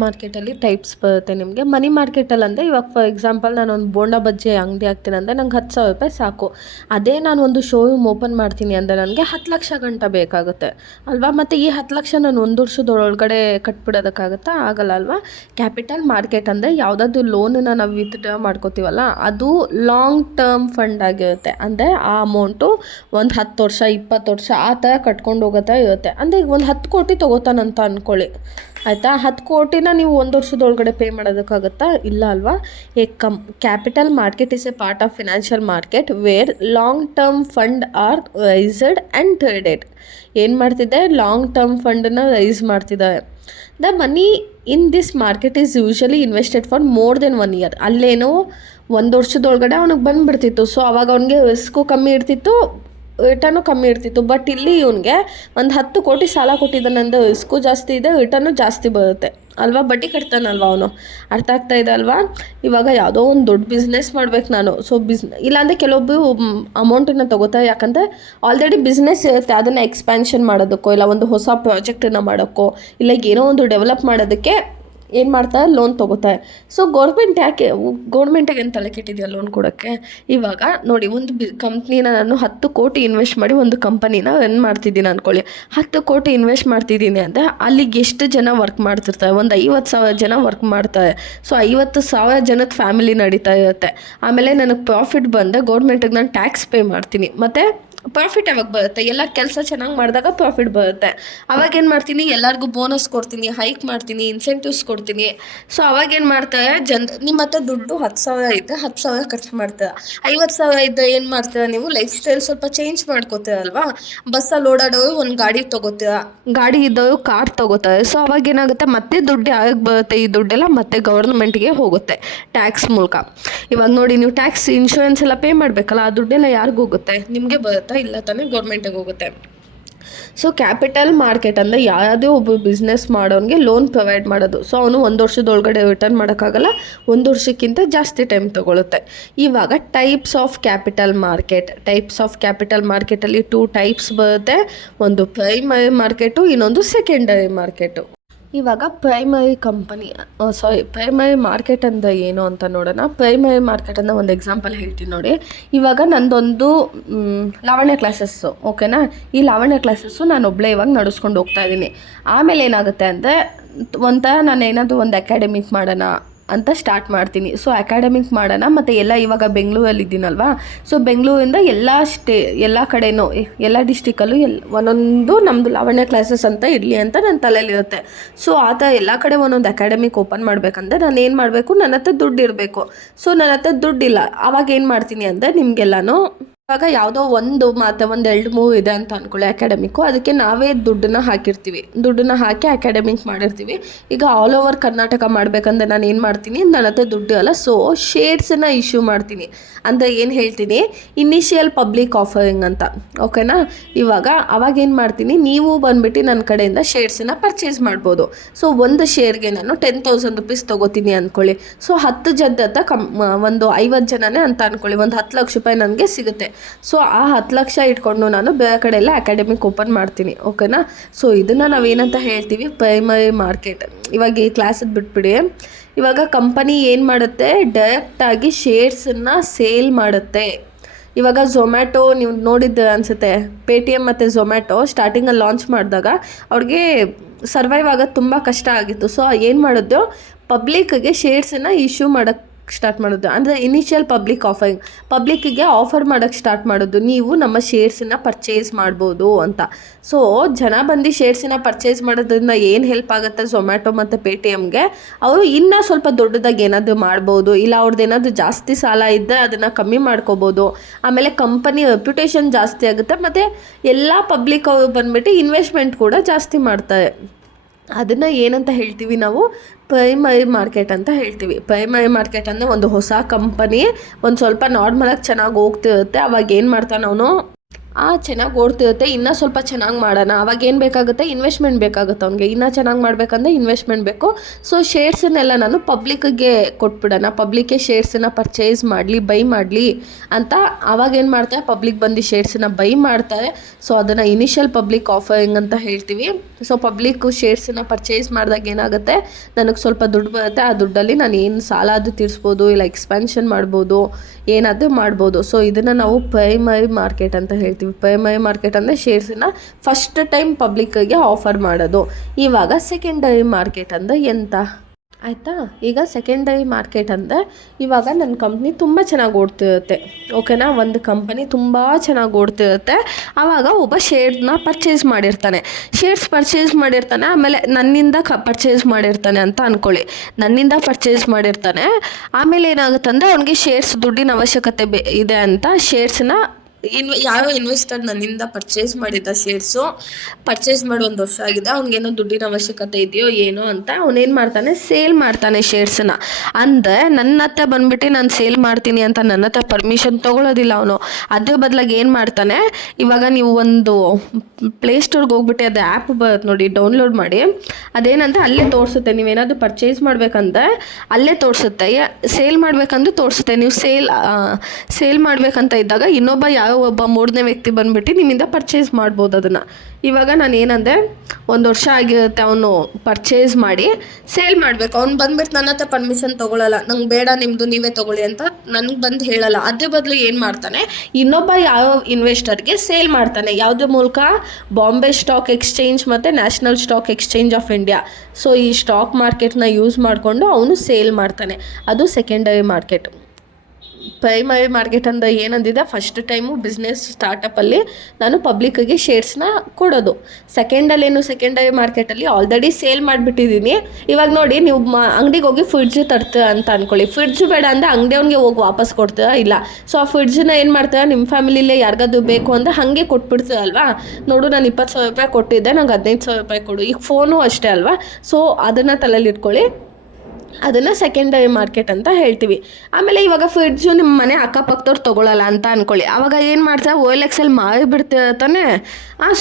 ಮಾರ್ಕೆಟಲ್ಲಿ ಟೈಪ್ಸ್ ಬರುತ್ತೆ ನಿಮಗೆ. ಮನಿ ಮಾರ್ಕೆಟಲ್ಲಿ ಅಂದರೆ ಇವಾಗ ಫಾರ್ ಎಕ್ಸಾಂಪಲ್ ನಾನು ಒಂದು ಬೋಂಡಾ ಬಜ್ಜಿ ಅಂಗಡಿ ಹಾಕ್ತೀನಿ ಅಂದರೆ ನಂಗೆ 10,000 ರೂಪಾಯಿ ಸಾಕು. ಅದೇ ನಾನು ಒಂದು ಶೋರೂಮ್ ಓಪನ್ ಮಾಡ್ತೀನಿ ಅಂದರೆ ನನಗೆ 10 ಲಕ್ಷ ಗಂಟ ಬೇಕಾಗುತ್ತೆ ಅಲ್ವಾ. ಮತ್ತು ಈ 10 ಲಕ್ಷ ನಾನು 1 ವರ್ಷದೊಳಗಡೆ ಕಟ್ಬಿಡೋದಕ್ಕಾಗುತ್ತಾ? ಆಗಲ್ಲ ಅಲ್ವಾ. ಕ್ಯಾಪಿಟಲ್ ಮಾರ್ಕೆಟ್ ಅಂದರೆ ಯಾವುದಾದ್ರು ಲೋನನ್ನು ನಾವು ವಿತ್ಡ್ರಾ ಮಾಡ್ಕೋತೀವಲ್ಲ, ಅದು ಲಾಂಗ್ ಟರ್ಮ್ ಫಂಡ್ ಆಗಿರುತ್ತೆ. ಅಂದರೆ ಆ ಅಮೌಂಟು ಒಂದು 10 ವರ್ಷ 20 ವರ್ಷ ಆ ಥರ ಕಟ್ಕೊಂಡು ಹೋಗೋತಾ ಇರುತ್ತೆ. ಅಂದರೆ ಈಗ ಒಂದು 10 ಕೋಟಿ ತೊಗೋತಾನಂತ ಅಂದ್ಕೊಳ್ಳಿ, ಆಯಿತಾ. 10 ಕೋಟಿನ ನೀವು 1 ವರ್ಷದೊಳಗಡೆ ಪೇ ಮಾಡೋದಕ್ಕಾಗುತ್ತಾ? ಇಲ್ಲ ಅಲ್ವಾ. Capital market is a part of financial market where long term fund are raised and traded. ಏನು ಮಾಡ್ತಿದ್ದೆ? ಲಾಂಗ್ ಟರ್ಮ್ ಫಂಡನ್ನು ರೈಸ್ ಮಾಡ್ತಿದ್ದಾರೆ. The money in this market is usually invested for more than 1 year. ಅಲ್ಲೇನೋ 1 ವರ್ಷದೊಳಗಡೆ ಅವ್ನಿಗೆ ಬಂದುಬಿಡ್ತಿತ್ತು. So ಅವಾಗ ಅವ್ನಿಗೆ risk ಕಮ್ಮಿ ಇರ್ತಿತ್ತು, ರಿಟರ್ನು ಕಮ್ಮಿ ಇರ್ತಿತ್ತು. ಬಟ್ ಇಲ್ಲಿ ಇವನಿಗೆ ಒಂದು 10 ಕೋಟಿ ಸಾಲ ಕೊಟ್ಟಿದ್ದಾನಂದ್ರೆ ರಿಸ್ಕು ಜಾಸ್ತಿ ಇದೆ, ರಿಟರ್ನು ಜಾಸ್ತಿ ಬರುತ್ತೆ ಅಲ್ವಾ. ಬಡ್ಡಿ ಕಟ್ತಾನಲ್ವ ಅವನು. ಅರ್ಥ ಆಗ್ತಾ ಇದೆ ಅಲ್ವಾ. ಇವಾಗ ಯಾವುದೋ ಒಂದು ದೊಡ್ಡ ಬಿಸ್ನೆಸ್ ಮಾಡ್ಬೇಕು ನಾನು. ಸೊ ಇಲ್ಲಾಂದರೆ ಕೆಲವೊಬ್ಬರು ಅಮೌಂಟನ್ನು ತೊಗೋತಾರೆ, ಯಾಕಂದರೆ ಆಲ್ರೆಡಿ ಬಿಸ್ನೆಸ್ ಇರುತ್ತೆ, ಅದನ್ನು ಎಕ್ಸ್ಪ್ಯಾನ್ಷನ್ ಮಾಡೋದಕ್ಕೋ ಇಲ್ಲ ಒಂದು ಹೊಸ ಪ್ರಾಜೆಕ್ಟನ್ನು ಮಾಡೋಕ್ಕೋ ಇಲ್ಲ ಏನೋ ಒಂದು ಡೆವಲಪ್ ಮಾಡೋದಕ್ಕೆ ಏನು ಮಾಡ್ತಾರೆ, ಲೋನ್ ತೊಗೋತಾರೆ. ಸೊ ಗೌರ್ಮೆಂಟಿಗೆ ಏನು ತಲೆ ಕೆಟ್ಟಿದೆಯಾ ಲೋನ್ ಕೊಡೋಕ್ಕೆ? ಇವಾಗ ನೋಡಿ, ಒಂದು ಕಂಪ್ನಿನ ನಾನು 10 ಕೋಟಿ ಇನ್ವೆಸ್ಟ್ ಮಾಡಿ ಒಂದು ಕಂಪನಿನ ರನ್ ಮಾಡ್ತಿದ್ದೀನಿ ಅಂದ್ಕೊಳ್ಳಿ. 10 ಕೋಟಿ ಇನ್ವೆಸ್ಟ್ ಮಾಡ್ತಿದ್ದೀನಿ ಅಂದರೆ ಅಲ್ಲಿಗೆ ಎಷ್ಟು ಜನ ವರ್ಕ್ ಮಾಡ್ತಿರ್ತಾರೆ? ಒಂದು 50,000 ಜನ ವರ್ಕ್ ಮಾಡ್ತಾರೆ. ಸೊ 50,000 ಜನದ ಫ್ಯಾಮಿಲಿ ನಡೀತಾ ಇರುತ್ತೆ. ಆಮೇಲೆ ನನಗೆ ಪ್ರಾಫಿಟ್ ಬಂದರೆ ಗೌರ್ಮೆಂಟಿಗೆ ನಾನು ಟ್ಯಾಕ್ಸ್ ಪೇ ಮಾಡ್ತೀನಿ. ಮತ್ತು ಪ್ರಾಫಿಟ್ ಯಾವಾಗ ಬರುತ್ತೆ? ಎಲ್ಲ ಕೆಲಸ ಚೆನ್ನಾಗಿ ಮಾಡಿದಾಗ ಪ್ರಾಫಿಟ್ ಬರುತ್ತೆ. ಅವಾಗೇನು ಮಾಡ್ತೀನಿ, ಎಲ್ಲರಿಗೂ ಬೋನಸ್ ಕೊಡ್ತೀನಿ, ಹೈಕ್ ಮಾಡ್ತೀನಿ, ಇನ್ಸೆಂಟಿವ್ಸ್ ಕೊಡ್ತೀನಿ. ಸೊ ಅವಾಗೇನು ಮಾಡ್ತಾರೆ, ನಿಮ್ಮ ಹತ್ರ ದುಡ್ಡು 10,000 ಇದ್ದರೆ 10,000 ಖರ್ಚು ಮಾಡ್ತಾರೆ. 50,000 ಇದ್ದರೆ ಏನು ಮಾಡ್ತೀರಾ ನೀವು? ಲೈಫ್ ಸ್ಟೈಲ್ ಸ್ವಲ್ಪ ಚೇಂಜ್ ಮಾಡ್ಕೋತೀರಲ್ವಾ. ಬಸ್ಸಲ್ಲಿ ಓಡಾಡೋರು ಒಂದು ಗಾಡಿ ತೊಗೋತೀರ, ಗಾಡಿ ಇದ್ದವರು ಕಾರ್ ತೊಗೋತಾರೆ. ಸೊ ಅವಾಗೇನಾಗುತ್ತೆ, ಮತ್ತೆ ದುಡ್ಡು ಯಾವಾಗ ಬರುತ್ತೆ? ಈ ದುಡ್ಡೆಲ್ಲ ಮತ್ತೆ ಗೌರ್ಮೆಂಟ್ಗೆ ಹೋಗುತ್ತೆ ಟ್ಯಾಕ್ಸ್ ಮೂಲಕ. ಇವಾಗ ನೋಡಿ, ನೀವು ಟ್ಯಾಕ್ಸ್ ಇನ್ಶೂರೆನ್ಸ್ ಎಲ್ಲ ಪೇ ಮಾಡಬೇಕಲ್ಲ, ಆ ದುಡ್ಡೆಲ್ಲ ಯಾರಿಗೂ ಹೋಗುತ್ತೆ? ನಿಮಗೆ ಬರುತ್ತೆ? ಇಲ್ಲ ತಾನೇ, ಗೌರ್ಮೆಂಟಿಗೆ ಹೋಗುತ್ತೆ. ಸೊ ಕ್ಯಾಪಿಟಲ್ ಮಾರ್ಕೆಟ್ ಅಂದರೆ ಯಾವುದೇ ಒಬ್ಬ ಬಿಸ್ನೆಸ್ ಮಾಡೋನಿಗೆ ಲೋನ್ ಪ್ರೊವೈಡ್ ಮಾಡೋದು. ಸೊ ಅವನು 1 ವರ್ಷದೊಳಗಡೆ ರಿಟರ್ನ್ ಮಾಡೋಕ್ಕಾಗಲ್ಲ, 1 ವರ್ಷಕ್ಕಿಂತ ಜಾಸ್ತಿ ಟೈಮ್ ತೊಗೊಳುತ್ತೆ. ಇವಾಗ ಟೈಪ್ಸ್ ಆಫ್ ಕ್ಯಾಪಿಟಲ್ ಮಾರ್ಕೆಟಲ್ಲಿ 2 ಟೈಪ್ಸ್ ಬರುತ್ತೆ. ಒಂದು ಪ್ರೈಮರಿ ಮಾರ್ಕೆಟು, ಇನ್ನೊಂದು ಸೆಕೆಂಡರಿ ಮಾರ್ಕೆಟು. ಇವಾಗ ಪ್ರೈಮರಿ ಮಾರ್ಕೆಟ್ ಅಂದರೆ ಏನು ಅಂತ ನೋಡೋಣ. ಪ್ರೈಮರಿ ಮಾರ್ಕೆಟ್ ಅಂದರೆ ಒಂದು ಎಕ್ಸಾಂಪಲ್ ಹೇಳ್ತೀನಿ ನೋಡಿ. ಇವಾಗ ನಂದೊಂದು ಲಾವಣ್ಯ ಕ್ಲಾಸಸ್ಸು, ಓಕೆನಾ. ಈ ಲಾವಣ್ಯ ಕ್ಲಾಸಸ್ಸು ನಾನು ಒಬ್ಬಳೇ ಇವಾಗ ನಡೆಸ್ಕೊಂಡು ಹೋಗ್ತಾ ಇದ್ದೀನಿ. ಆಮೇಲೆ ಏನಾಗುತ್ತೆ ಅಂದರೆ, ಒಂಥರ ನಾನು ಏನಾದರೂ ಒಂದು ಅಕಾಡೆಮಿಕ್ ಮಾಡೋಣ ಅಂತ ಸ್ಟಾರ್ಟ್ ಮಾಡ್ತೀನಿ. ಸೊ ಅಕಾಡೆಮಿಕ್ ಮಾಡೋಣ, ಮತ್ತು ಎಲ್ಲ ಇವಾಗ ಬೆಂಗಳೂರಲ್ಲಿ ಇದ್ದೀನಲ್ವಾ. ಸೊ ಬೆಂಗಳೂರಿಂದ ಎಲ್ಲ ಕಡೆನೂ ಎಲ್ಲ ಡಿಸ್ಟಿಕಲ್ಲೂ ಒಂದೊಂದು ನಮ್ಮದು ಲಾವಣ್ಯ ಕ್ಲಾಸಸ್ ಅಂತ ಇರಲಿ ಅಂತ ನನ್ನ ತಲೆಯಲ್ಲಿರುತ್ತೆ. ಸೊ ಆ ಥರ ಎಲ್ಲ ಕಡೆ ಒಂದೊಂದು ಅಕಾಡೆಮಿಕ್ ಓಪನ್ ಮಾಡಬೇಕಂದ್ರೆ ನಾನು ಏನು ಮಾಡಬೇಕು, ನನ್ನ ಹತ್ರ ದುಡ್ಡು ಇರಬೇಕು. ಸೊ ನನ್ನ ಹತ್ರ ದುಡ್ಡಿಲ್ಲ. ಆವಾಗ ಏನು ಮಾಡ್ತೀನಿ ಅಂದರೆ, ನಿಮಗೆಲ್ಲನೂ ಇವಾಗ ಯಾವುದೋ ಒಂದು ಮತ್ತು 1-2-3 ಇದೆ ಅಂತ ಅಂದ್ಕೊಳ್ಳಿ ಅಕಾಡೆಮಿಕ್ಕು, ಅದಕ್ಕೆ ನಾವೇ ದುಡ್ಡನ್ನ ಹಾಕಿ ಅಕಾಡೆಮಿಕ್ ಮಾಡಿರ್ತೀವಿ. ಈಗ ಆಲ್ ಓವರ್ ಕರ್ನಾಟಕ ಮಾಡಬೇಕಂದ್ರೆ ನಾನು ಏನು ಮಾಡ್ತೀನಿ, ನನ್ನ ಹತ್ರ ದುಡ್ಡು ಅಲ್ಲ, ಸೊ ಶೇರ್ಸನ್ನು ಇಶ್ಯೂ ಮಾಡ್ತೀನಿ. ಅಂದರೆ ಏನು ಹೇಳ್ತೀನಿ, ಇನಿಷಿಯಲ್ ಪಬ್ಲಿಕ್ ಆಫರಿಂಗ್ ಅಂತ, ಓಕೆನಾ. ಅವಾಗೇನು ಮಾಡ್ತೀನಿ, ನೀವು ಬಂದುಬಿಟ್ಟು ನನ್ನ ಕಡೆಯಿಂದ ಶೇರ್ಸನ್ನು ಪರ್ಚೇಸ್ ಮಾಡ್ಬೋದು. ಸೊ ಒಂದು ಶೇರ್ಗೆ ನಾನು 10,000 ರೂಪೀಸ್ ತೊಗೋತೀನಿ ಅಂದ್ಕೊಳ್ಳಿ. ಸೊ 10 ಜನದ ಹತ್ರ ಒಂದು 50 ಜನನೇ ಅಂತ ಅಂದ್ಕೊಳ್ಳಿ, ಒಂದು 10 ಲಕ್ಷ ರೂಪಾಯಿ ನನಗೆ ಸಿಗುತ್ತೆ. ಸೊ ಆ 10 ಲಕ್ಷ ಇಟ್ಕೊಂಡು ನಾನು ಬೇರೆ ಕಡೆ ಎಲ್ಲ ಅಕಾಡೆಮಿಕ್ ಓಪನ್ ಮಾಡ್ತೀನಿ, ಓಕೆನಾ. ಸೊ ಇದನ್ನು ನಾವೇನಂತ ಹೇಳ್ತೀವಿ, ಪ್ರೈಮರಿ ಮಾರ್ಕೆಟ್. ಇವಾಗ ಈ ಕ್ಲಾಸದ್ದು ಬಿಟ್ಬಿಡಿ. ಇವಾಗ ಕಂಪನಿ ಏನು ಮಾಡುತ್ತೆ, ಡೈರೆಕ್ಟಾಗಿ ಶೇರ್ಸನ್ನು ಸೇಲ್ ಮಾಡುತ್ತೆ. ಇವಾಗ ಝೊಮ್ಯಾಟೊ ನೀವು ನೋಡಿದ್ದೆ ಅನಿಸುತ್ತೆ, ಪೇಟಿಎಮ್ ಮತ್ತು ಝೊಮ್ಯಾಟೊ ಸ್ಟಾರ್ಟಿಂಗಲ್ಲಿ ಲಾಂಚ್ ಮಾಡಿದಾಗ ಅವ್ರಿಗೆ ಸರ್ವೈವ್ ಆಗೋದು ತುಂಬ ಕಷ್ಟ ಆಗಿತ್ತು. ಸೊ ಏನು ಮಾಡಿದ್ರು, ಪಬ್ಲಿಕ್ಗೆ ಶೇರ್ಸನ್ನು ಇಶ್ಯೂ ಸ್ಟಾರ್ಟ್ ಮಾಡೋದು, ಅಂದರೆ ಇನಿಷಿಯಲ್ ಪಬ್ಲಿಕ್ ಆಫರಿಂಗ್, ಪಬ್ಲಿಕ್ಕಿಗೆ ಆಫರ್ ಮಾಡೋಕ್ಕೆ ಸ್ಟಾರ್ಟ್ ಮಾಡೋದು, ನೀವು ನಮ್ಮ ಶೇರ್ಸನ್ನ ಪರ್ಚೇಸ್ ಮಾಡ್ಬೋದು ಅಂತ. ಸೊ ಜನ ಬಂದು ಶೇರ್ಸನ್ನ ಪರ್ಚೇಸ್ ಮಾಡೋದ್ರಿಂದ ಏನು ಹೆಲ್ಪ್ ಆಗುತ್ತೆ ಝೊಮ್ಯಾಟೊ ಮತ್ತು ಪೇಟಿಎಮ್ಗೆ, ಅವರು ಇನ್ನೂ ಸ್ವಲ್ಪ ದೊಡ್ಡದಾಗಿ ಏನಾದರೂ ಮಾಡ್ಬೋದು, ಇಲ್ಲ ಅವ್ರದ್ದು ಏನಾದರೂ ಜಾಸ್ತಿ ಸಾಲ ಇದ್ದರೆ ಅದನ್ನು ಕಮ್ಮಿ ಮಾಡ್ಕೋಬೋದು. ಆಮೇಲೆ ಕಂಪನಿ ರೆಪ್ಯುಟೇಷನ್ ಜಾಸ್ತಿ ಆಗುತ್ತೆ, ಮತ್ತು ಎಲ್ಲ ಪಬ್ಲಿಕ್ ಅವರು ಬಂದುಬಿಟ್ಟು ಇನ್ವೆಸ್ಟ್ಮೆಂಟ್ ಕೂಡ ಜಾಸ್ತಿ ಮಾಡ್ತಾರೆ. ಅದನ್ನು ಏನಂತ ಹೇಳ್ತೀವಿ ನಾವು, ಪ್ರೈಮರಿ ಮಾರ್ಕೆಟ್ ಅಂತ ಹೇಳ್ತೀವಿ. ಪ್ರೈಮರಿ ಮಾರ್ಕೆಟ್ ಅಂದರೆ ಒಂದು ಹೊಸ ಕಂಪನಿ ಒಂದು ಸ್ವಲ್ಪ ನಾರ್ಮಲಾಗಿ ಚೆನ್ನಾಗಿ ಹೋಗ್ತಿರುತ್ತೆ, ಅವಾಗ ಏನು ಮಾಡ್ತಾನೆ ಅವನು, ಚೆನ್ನಾಗಿ ಓಡ್ತಿರುತ್ತೆ, ಇನ್ನೂ ಸ್ವಲ್ಪ ಚೆನ್ನಾಗಿ ಮಾಡೋಣ, ಅವಾಗ ಏನು ಬೇಕಾಗುತ್ತೆ, ಇನ್ವೆಸ್ಟ್ಮೆಂಟ್ ಬೇಕಾಗುತ್ತೆ ಅವ್ನಿಗೆ, ಇನ್ನೂ ಚೆನ್ನಾಗಿ ಮಾಡಬೇಕಂದ್ರೆ ಇನ್ವೆಸ್ಟ್ಮೆಂಟ್ ಬೇಕು. ಸೊ ಶೇರ್ಸನ್ನೆಲ್ಲ ನಾನು ಪಬ್ಲಿಕ್ಕಿಗೆ ಕೊಟ್ಬಿಡೋಣ, ಪಬ್ಲಿಕ್ಗೆ ಶೇರ್ಸನ್ನು ಪರ್ಚೇಸ್ ಮಾಡಲಿ, ಬೈ ಮಾಡಲಿ ಅಂತ. ಆವಾಗ ಏನು ಮಾಡ್ತಾರೆ, ಪಬ್ಲಿಕ್ ಬಂದು ಶೇರ್ಸನ್ನು ಬೈ ಮಾಡ್ತಾರೆ. ಸೊ ಅದನ್ನು ಇನಿಷಿಯಲ್ ಪಬ್ಲಿಕ್ ಆಫರಿಂಗ್ ಅಂತ ಹೇಳ್ತೀವಿ. ಸೊ ಪಬ್ಲಿಕ್ಕು ಶೇರ್ಸನ್ನು ಪರ್ಚೇಸ್ ಮಾಡಿದಾಗ ಏನಾಗುತ್ತೆ, ನನಗೆ ಸ್ವಲ್ಪ ದುಡ್ಡು ಬರುತ್ತೆ, ಆ ದುಡ್ಡಲ್ಲಿ ನಾನು ಏನು ಸಾಲ ಅದು ತೀರಿಸ್ಬೋದು, ಇಲ್ಲ ಎಕ್ಸ್ಪೆನ್ಷನ್ ಮಾಡ್ಬೋದು, ಏನಾದರೂ ಮಾಡ್ಬೋದು. ಸೊ ಇದನ್ನು ನಾವು ಪ್ರೈಮರಿ ಮಾರ್ಕೆಟ್ ಅಂತ ಹೇಳ್ತೀವಿ. ಪ್ರೈಮರಿ ಮಾರ್ಕೆಟ್ ಅಂದರೆ ಶೇರ್ಸನ್ನ ಫಸ್ಟ್ ಟೈಮ್ ಪಬ್ಲಿಕ್ಕಿಗೆ ಆಫರ್ ಮಾಡೋದು. ಇವಾಗ ಸೆಕೆಂಡರಿ ಮಾರ್ಕೆಟ್ ಅಂದರೆ ಎಂತ ಆಯಿತಾ. ಈಗ ಸೆಕೆಂಡರಿ ಮಾರ್ಕೆಟ್ ಅಂದರೆ ಇವಾಗ ನನ್ನ ಕಂಪ್ನಿ ತುಂಬ ಚೆನ್ನಾಗಿ ಓಡ್ತಿರುತ್ತೆ, ಓಕೆನಾ, ಒಂದು ಕಂಪನಿ ತುಂಬ ಚೆನ್ನಾಗಿ ಓಡ್ತಿರುತ್ತೆ, ಆವಾಗ ಒಬ್ಬ ಶೇರ್ನ ಪರ್ಚೇಸ್ ಮಾಡಿರ್ತಾನೆ, ಶೇರ್ಸ್ ಪರ್ಚೇಸ್ ಮಾಡಿರ್ತಾನೆ, ಆಮೇಲೆ ನನ್ನಿಂದ ಪರ್ಚೇಸ್ ಮಾಡಿರ್ತಾನೆ ಅಂತ ಅಂದ್ಕೊಳ್ಳಿ, ನನ್ನಿಂದ ಪರ್ಚೇಸ್ ಮಾಡಿರ್ತಾನೆ. ಆಮೇಲೆ ಏನಾಗುತ್ತೆ ಅಂದರೆ ಅವ್ನಿಗೆ ಶೇರ್ಸ್ ದುಡ್ಡಿನ ಅವಶ್ಯಕತೆ ಇದೆ ಅಂತ ಶೇರ್ಸ್ನ ಯಾವ ಇನ್ವೆಸ್ಟರ್ ನನ್ನಿಂದ ಪರ್ಚೇಸ್ ಮಾಡಿದ್ದ ಶೇರ್ಸು, ಪರ್ಚೇಸ್ ಮಾಡಿ 1 ವರ್ಷ ಆಗಿದೆ, ಅವ್ನಿಗೇನೋ ದುಡ್ಡಿನ ಅವಶ್ಯಕತೆ ಇದೆಯೋ ಏನೋ ಅಂತ ಅವನೇನು ಮಾಡ್ತಾನೆ, ಸೇಲ್ ಮಾಡ್ತಾನೆ ಶೇರ್ಸನ್ನ. ಅಂದರೆ ನನ್ನ ಹತ್ರ ಬಂದುಬಿಟ್ಟು ನಾನು ಸೇಲ್ ಮಾಡ್ತೀನಿ ಅಂತ ನನ್ನ ಹತ್ರ ಪರ್ಮಿಷನ್ ತೊಗೊಳೋದಿಲ್ಲ ಅವನು. ಅದ್ರ ಬದಲಾಗಿ ಏನು ಮಾಡ್ತಾನೆ, ಇವಾಗ ನೀವು ಒಂದು ಪ್ಲೇಸ್ಟೋರ್ಗೆ ಹೋಗ್ಬಿಟ್ಟು ಅದು ಆ್ಯಪ್ ಬರುತ್ತೆ ನೋಡಿ, ಡೌನ್ಲೋಡ್ ಮಾಡಿ, ಅದೇನಂತ ಅಲ್ಲೇ ತೋರಿಸುತ್ತೆ, ನೀವೇನಾದರೂ ಪರ್ಚೇಸ್ ಮಾಡಬೇಕಂದ್ರೆ ಅಲ್ಲೇ ತೋರಿಸುತ್ತೆ, ಸೇಲ್ ಮಾಡಬೇಕಂದ್ರೂ ತೋರಿಸುತ್ತೆ. ನೀವು ಸೇಲ್ ಮಾಡಬೇಕಂತ ಇದ್ದಾಗ ಇನ್ನೊಬ್ಬ ಒಬ್ಬ 3ನೇ ವ್ಯಕ್ತಿ ಬಂದುಬಿಟ್ಟು ನಿಮ್ಮಿಂದ ಪರ್ಚೇಸ್ ಮಾಡ್ಬೋದು ಅದನ್ನು. ಇವಾಗ ನಾನು ಏನಂದರೆ 1 ವರ್ಷ ಆಗಿರುತ್ತೆ ಅವನು ಪರ್ಚೇಸ್ ಮಾಡಿ ಸೇಲ್ ಮಾಡಬೇಕು, ಅವ್ನು ಬಂದುಬಿಟ್ಟು ನನ್ನ ಹತ್ರ ಪರ್ಮಿಷನ್ ತೊಗೊಳ್ಳಲ್ಲ, ನಂಗೆ ಬೇಡ ನಿಮ್ಮದು ನೀವೇ ತೊಗೊಳ್ಳಿ ಅಂತ ನನಗೆ ಬಂದು ಹೇಳಲ್ಲ. ಅದ್ರ ಬದಲು ಏನು ಮಾಡ್ತಾನೆ, ಇನ್ನೊಬ್ಬ ಯಾವ ಇನ್ವೆಸ್ಟರ್ಗೆ ಸೇಲ್ ಮಾಡ್ತಾನೆ, ಯಾವುದ್ರ ಮೂಲಕ, ಬಾಂಬೆ ಸ್ಟಾಕ್ ಎಕ್ಸ್ಚೇಂಜ್ ಮತ್ತು national stock exchange of India. So ಈ ಸ್ಟಾಕ್ ಮಾರ್ಕೆಟ್ನ ಯೂಸ್ ಮಾಡಿಕೊಂಡು ಅವನು ಸೇಲ್ ಮಾಡ್ತಾನೆ, ಅದು ಸೆಕೆಂಡರಿ ಮಾರ್ಕೆಟ್. ಪ್ರೈಮರಿ ಮಾರ್ಕೆಟ್ ಅಂದರೆ ಏನಂದಿದೆ, ಫಸ್ಟ್ ಟೈಮು ಬಿಸ್ನೆಸ್ ಸ್ಟಾರ್ಟಪ್ಪಲ್ಲಿ ನಾನು ಪಬ್ಲಿಕ್ಕಿಗೆ ಶೇರ್ಸ್ನ ಕೊಡೋದು. ಸೆಕೆಂಡರಿ ಮಾರ್ಕೆಟಲ್ಲಿ ಆಲ್ರೆಡಿ ಸೇಲ್ ಮಾಡಿಬಿಟ್ಟಿದ್ದೀನಿ. ಇವಾಗ ನೋಡಿ, ನೀವು ಅಂಗಡಿಗೆ ಹೋಗಿ ಫ್ರಿಡ್ಜ್ ತರ್ತೀರ ಅಂತ ಅಂದ್ಕೊಳ್ಳಿ, ಫ್ರಿಡ್ಜ್ ಬೇಡ ಅಂದರೆ ಅಂಗಡಿಯವ್ನಿಗೆ ಹೋಗಿ ವಾಪಸ್ ಕೊಡ್ತೀರಾ, ಇಲ್ಲ. ಸೊ ಆ ಫ್ರಿಡ್ಜನ್ನ ಏನು ಮಾಡ್ತೀರಾ, ನಿಮ್ಮ ಫ್ಯಾಮಿಲಿಲೇ ಯಾರಿಗಾದ್ರು ಬೇಕು ಅಂದರೆ ಹಾಗೆ ಕೊಟ್ಬಿಡ್ತೀರಲ್ವಾ, ನೋಡು ನಾನು 20,000 ರೂಪಾಯಿ ಕೊಟ್ಟಿದ್ದೆ, ನಂಗೆ 15,000 ರೂಪಾಯಿ ಕೊಡು. ಈಗ ಫೋನು ಅಷ್ಟೇ ಅಲ್ವಾ. ಸೊ ಅದನ್ನು ತಲೆಯಲ್ಲಿ ಇಟ್ಕೊಳ್ಳಿ, ಅದನ್ನು ಸೆಕೆಂಡರಿ ಮಾರ್ಕೆಟ್ ಅಂತ ಹೇಳ್ತೀವಿ. ಆಮೇಲೆ ಇವಾಗ ಫ್ರಿಡ್ಜು ನಿಮ್ಮ ಮನೆ ಅಕ್ಕಪಕ್ಕದವ್ರು ತೊಗೊಳ್ಳಲ್ಲ ಅಂತ ಅಂದ್ಕೊಳ್ಳಿ, ಆವಾಗ ಏನು ಮಾಡ್ತಾರೆ, OLXಲ್ಲಿ ಮಾರಿಬಿಡ್ತಿರ್ತಾನೆ.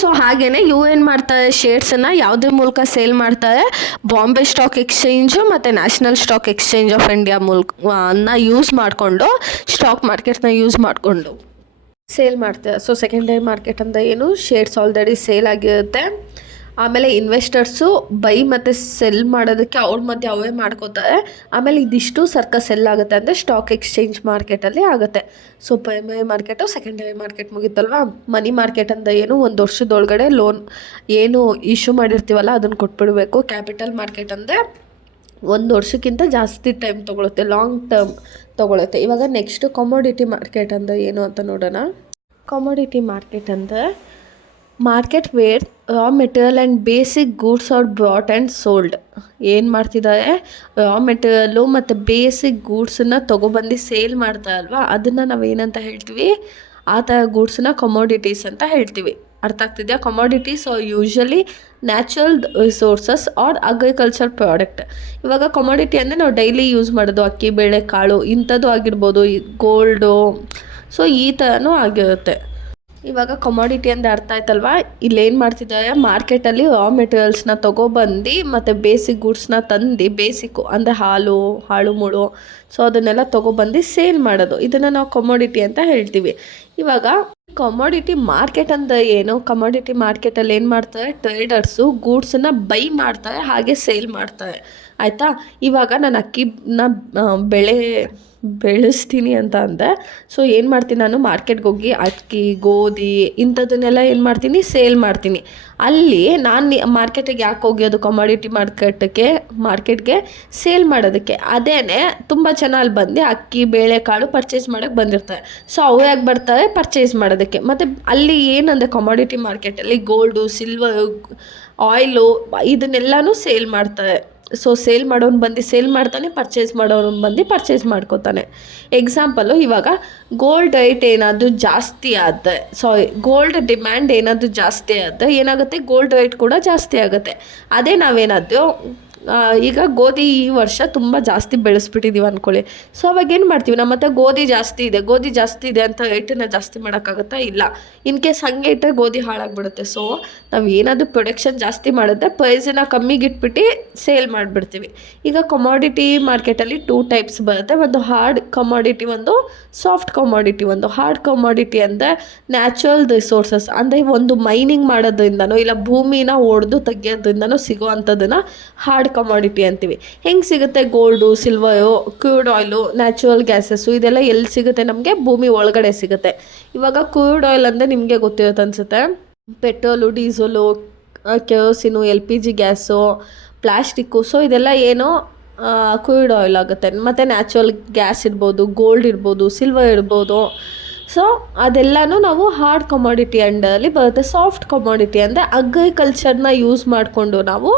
ಸೊ ಹಾಗೆಯೇ ಇವು ಏನು ಮಾಡ್ತಾರೆ, ಶೇರ್ಸನ್ನು ಯಾವುದ್ರ ಮೂಲಕ ಸೇಲ್ ಮಾಡ್ತಾರೆ, ಬಾಂಬೆ ಸ್ಟಾಕ್ ಎಕ್ಸ್ಚೇಂಜು ಮತ್ತು national stock exchange of India ಮೂಲಕ ಯೂಸ್ ಮಾಡಿಕೊಂಡು, ಸ್ಟಾಕ್ ಮಾರ್ಕೆಟ್ನ ಯೂಸ್ ಮಾಡಿಕೊಂಡು ಸೇಲ್ ಮಾಡ್ತಾರೆ. ಸೊ ಸೆಕೆಂಡರಿ ಮಾರ್ಕೆಟ್ ಅಂತ ಏನು, ಶೇರ್ಸ್ ಆಲ್ರೆಡಿ ಸೇಲ್ ಆಗಿರುತ್ತೆ, ಆಮೇಲೆ ಇನ್ವೆಸ್ಟರ್ಸು ಬೈ ಮತ್ತು ಸೆಲ್ ಮಾಡೋದಕ್ಕೆ ಅವ್ರ ಮಧ್ಯೆ ಅವೇ ಮಾಡ್ಕೋತಾರೆ. ಆಮೇಲೆ ಇದಿಷ್ಟು ಸರ್ಕಸ್ ಸೆಲ್ ಆಗುತ್ತೆ ಅಂದರೆ ಸ್ಟಾಕ್ ಎಕ್ಸ್ಚೇಂಜ್ ಮಾರ್ಕೆಟಲ್ಲಿ ಆಗುತ್ತೆ. So primary market, secondary market ಮುಗಿತಲ್ವಾ. ಮನಿ ಮಾರ್ಕೆಟ್ ಅಂತ ಏನು, 1 ವರ್ಷದೊಳಗಡೆ ಲೋನ್ ಏನು ಇಶ್ಯೂ ಮಾಡಿರ್ತೀವಲ್ಲ ಅದನ್ನು ಕೊಟ್ಬಿಡಬೇಕು. ಕ್ಯಾಪಿಟಲ್ ಮಾರ್ಕೆಟ್ ಅಂದರೆ 1 ವರ್ಷಕ್ಕಿಂತ ಜಾಸ್ತಿ ಟೈಮ್ ತೊಗೊಳುತ್ತೆ, ಲಾಂಗ್ ಟರ್ಮ್ ತೊಗೊಳುತ್ತೆ. ಇವಾಗ ನೆಕ್ಸ್ಟು ಕಮೋಡಿಟಿ ಮಾರ್ಕೆಟ್ ಅಂದರೆ ಏನು ಅಂತ ನೋಡೋಣ. ಕಮೋಡಿಟಿ ಮಾರ್ಕೆಟ್ ಅಂದರೆ market where raw material and basic goods are brought and sold. ಏನು ಮಾಡ್ತಿದ್ದಾರೆ, ರಾ ಮೆಟೀರಿಯಲ್ಲು ಮತ್ತು ಬೇಸಿಕ್ ಗೂಡ್ಸನ್ನು ತೊಗೊಬಂದು ಸೇಲ್ ಮಾಡ್ತಾರಲ್ವ, ಅದನ್ನು ನಾವೇನಂತ ಹೇಳ್ತೀವಿ, ಆ ಥರ ಗೂಡ್ಸನ್ನ ಕಮೋಡಿಟೀಸ್ ಅಂತ ಹೇಳ್ತೀವಿ. ಅರ್ಥ ಆಗ್ತಿದೆಯಾ. Commodities are usually natural resources or agriculture product. ಇವಾಗ ಕಮೋಡಿಟಿ ಅಂದರೆ ನಾವು ಡೈಲಿ ಯೂಸ್ ಮಾಡೋದು, ಅಕ್ಕಿ ಬೇಳೆ ಕಾಳು ಇಂಥದ್ದು ಆಗಿರ್ಬೋದು, ಗೋಲ್ಡು, ಸೊ ಈ ಥರನೂ ಆಗಿರುತ್ತೆ. ಇವಾಗ ಕಮೋಡಿಟಿ ಅಂದರೆ ಅರ್ಥ ಆಯ್ತಲ್ವ. ಇಲ್ಲೇನು ಮಾಡ್ತಿದ್ದಾರೆ, ಮಾರ್ಕೆಟಲ್ಲಿ ರಾ ಮೆಟೀರಿಯಲ್ಸ್ನ ತೊಗೊಬಂದು ಮತ್ತು ಬೇಸಿಕ್ ಗೂಡ್ಸ್ನ ತಂದು, ಬೇಸಿಕ್ಕು ಅಂದರೆ ಹಾಳು ಮುಳು, ಸೊ ಅದನ್ನೆಲ್ಲ ತೊಗೊಬಂದು ಸೇಲ್ ಮಾಡೋದು, ಇದನ್ನು ನಾವು ಕಮೋಡಿಟಿ ಅಂತ ಹೇಳ್ತೀವಿ. ಇವಾಗ ಕಮೋಡಿಟಿ ಮಾರ್ಕೆಟ್ ಅಂದರೆ ಏನು, ಕಮೋಡಿಟಿ ಮಾರ್ಕೆಟಲ್ಲಿ ಏನು ಮಾಡ್ತಾರೆ, ಟ್ರೇಡರ್ಸು ಗೂಡ್ಸನ್ನು ಬೈ ಮಾಡ್ತಾರೆ, ಹಾಗೆ ಸೇಲ್ ಮಾಡ್ತಾರೆ, ಆಯಿತಾ. ಇವಾಗ ನಾನು ಅಕ್ಕಿನ ಬೆಳೆಸ್ತೀನಿ ಅಂತ ಅಂದೆ. ಸೊ ಏನು ಮಾಡ್ತೀನಿ, ನಾನು ಮಾರ್ಕೆಟ್ಗೆ ಹೋಗಿ ಅಕ್ಕಿ, ಗೋಧಿ ಇಂಥದ್ದನ್ನೆಲ್ಲ ಏನು ಮಾಡ್ತೀನಿ, ಸೇಲ್ ಮಾಡ್ತೀನಿ. ಅಲ್ಲಿ ನಾನು ಮಾರ್ಕೆಟಿಗೆ ಯಾಕೆ ಹೋಗೋದು, ಕಮಾಡಿಟಿ ಮಾರ್ಕೆಟ್ಗೆ ಸೇಲ್ ಮಾಡೋದಕ್ಕೆ. ಅದೇನೆ ತುಂಬ ಜನ ಅಲ್ಲಿ ಬಂದು ಅಕ್ಕಿ, ಬೇಳೆಕಾಳು ಪರ್ಚೇಸ್ ಮಾಡೋಕ್ಕೆ ಬಂದಿರ್ತಾರೆ. ಸೊ ಅವು ಯಾಕೆ ಬರ್ತಾರೆ, ಪರ್ಚೇಸ್ ಮಾಡೋದಕ್ಕೆ. ಮತ್ತು ಅಲ್ಲಿ ಏನಂದರೆ ಕಮಾಡಿಟಿ ಮಾರ್ಕೆಟಲ್ಲಿ ಗೋಲ್ಡು, ಸಿಲ್ವರ್, ಆಯಿಲು ಇದನ್ನೆಲ್ಲನೂ ಸೇಲ್ ಮಾಡ್ತಾರೆ. ಸೊ ಸೇಲ್ ಮಾಡೋನು ಬಂದು ಸೇಲ್ ಮಾಡ್ತಾನೆ, ಪರ್ಚೇಸ್ ಮಾಡೋನು ಬಂದು ಪರ್ಚೇಸ್ ಮಾಡ್ಕೋತಾನೆ. ಎಕ್ಸಾಂಪಲು, ಇವಾಗ ಗೋಲ್ಡ್ ರೇಟ್ ಏನಾದರೂ ಜಾಸ್ತಿ ಆದರೆ, ಗೋಲ್ಡ್ ಡಿಮ್ಯಾಂಡ್ ಏನಾದರೂ ಜಾಸ್ತಿ ಆದರೆ ಏನಾಗುತ್ತೆ, ಗೋಲ್ಡ್ ರೇಟ್ ಕೂಡ ಜಾಸ್ತಿ ಆಗುತ್ತೆ. ಅದೇ ನಾವೇನಾದರೂ ಈಗ ಗೋಧಿ ಈ ವರ್ಷ ತುಂಬ ಜಾಸ್ತಿ ಬೆಳೆಸ್ಬಿಟ್ಟಿದ್ದೀವಿ ಅಂದ್ಕೊಳ್ಳಿ. ಸೊ ಅವಾಗ ಏನು ಮಾಡ್ತೀವಿ, ನಮ್ಮ ಹತ್ರ ಗೋಧಿ ಜಾಸ್ತಿ ಇದೆ ಅಂತ ರೇಟನ್ನು ಜಾಸ್ತಿ ಮಾಡೋಕ್ಕಾಗುತ್ತಾ, ಇಲ್ಲ. ಇನ್ ಕೇಸ್ ಹಾಗೆ ಇಟ್ಟರೆ ಗೋಧಿ ಹಾಳಾಗ್ಬಿಡುತ್ತೆ. ಸೊ ನಾವು ಏನಾದರೂ ಪ್ರೊಡಕ್ಷನ್ ಜಾಸ್ತಿ ಮಾಡಿದ್ರೆ ಪ್ರೈಸನ್ನು ಕಮ್ಮಿಗೆ ಇಟ್ಬಿಟ್ಟು ಸೇಲ್ ಮಾಡಿಬಿಡ್ತೀವಿ. ಈಗ ಕಮಾಡಿಟಿ ಮಾರ್ಕೆಟಲ್ಲಿ 2 ಟೈಪ್ಸ್ ಬರುತ್ತೆ. ಒಂದು ಹಾರ್ಡ್ ಕಮಾಡಿಟಿ, ಒಂದು ಸಾಫ್ಟ್ ಕಮಾಡಿಟಿ. ಒಂದು ಹಾರ್ಡ್ ಕಮಾಡಿಟಿ ಅಂದರೆ ನ್ಯಾಚುರಲ್ ರಿಸೋರ್ಸಸ್, ಅಂದರೆ ಒಂದು ಮೈನಿಂಗ್ ಮಾಡೋದ್ರಿಂದನೋ ಇಲ್ಲ ಭೂಮಿನ ಒಡೆದು ತೆಗಿಯೋದ್ರಿಂದನೋ ಸಿಗೋ ಅಂಥದ್ದನ್ನು ಹಾರ್ಡ್ ಕಮಾಡಿಟಿ ಅಂತೀವಿ. ಹೆಂಗೆ ಸಿಗುತ್ತೆ, gold, silver, crude oil, natural gases ಇದೆಲ್ಲ ಎಲ್ಲಿ ಸಿಗುತ್ತೆ, ನಮಗೆ ಭೂಮಿ ಒಳಗಡೆ ಸಿಗುತ್ತೆ. ಇವಾಗ ಕ್ರೂಡ್ ಆಯಿಲ್ ಅಂದರೆ ನಿಮಗೆ ಗೊತ್ತಿರುತ್ತೆ ಅನಿಸುತ್ತೆ. Petrol, diesel, kerosene, LPG gas, plastic. So ಇದೆಲ್ಲ ಏನೋ ಕ್ರೂಡ್ ಆಯಿಲ್ ಆಗುತ್ತೆ. ಮತ್ತು ನ್ಯಾಚುರಲ್ ಗ್ಯಾಸ್ ಇರ್ಬೋದು, ಗೋಲ್ಡ್ ಇರ್ಬೋದು, ಸಿಲ್ವರ್ ಇರ್ಬೋದು. ಸೊ ಅದೆಲ್ಲನೂ ನಾವು ಹಾರ್ಡ್ ಕಮಾಡಿಟಿ ಅಂಡರಲ್ಲಿ ಬರುತ್ತೆ. ಸಾಫ್ಟ್ ಕಮಾಡಿಟಿ ಅಂದರೆ ಅಗ್ರಿಕಲ್ಚರ್ನ ಯೂಸ್ ಮಾಡಿಕೊಂಡು ನಾವು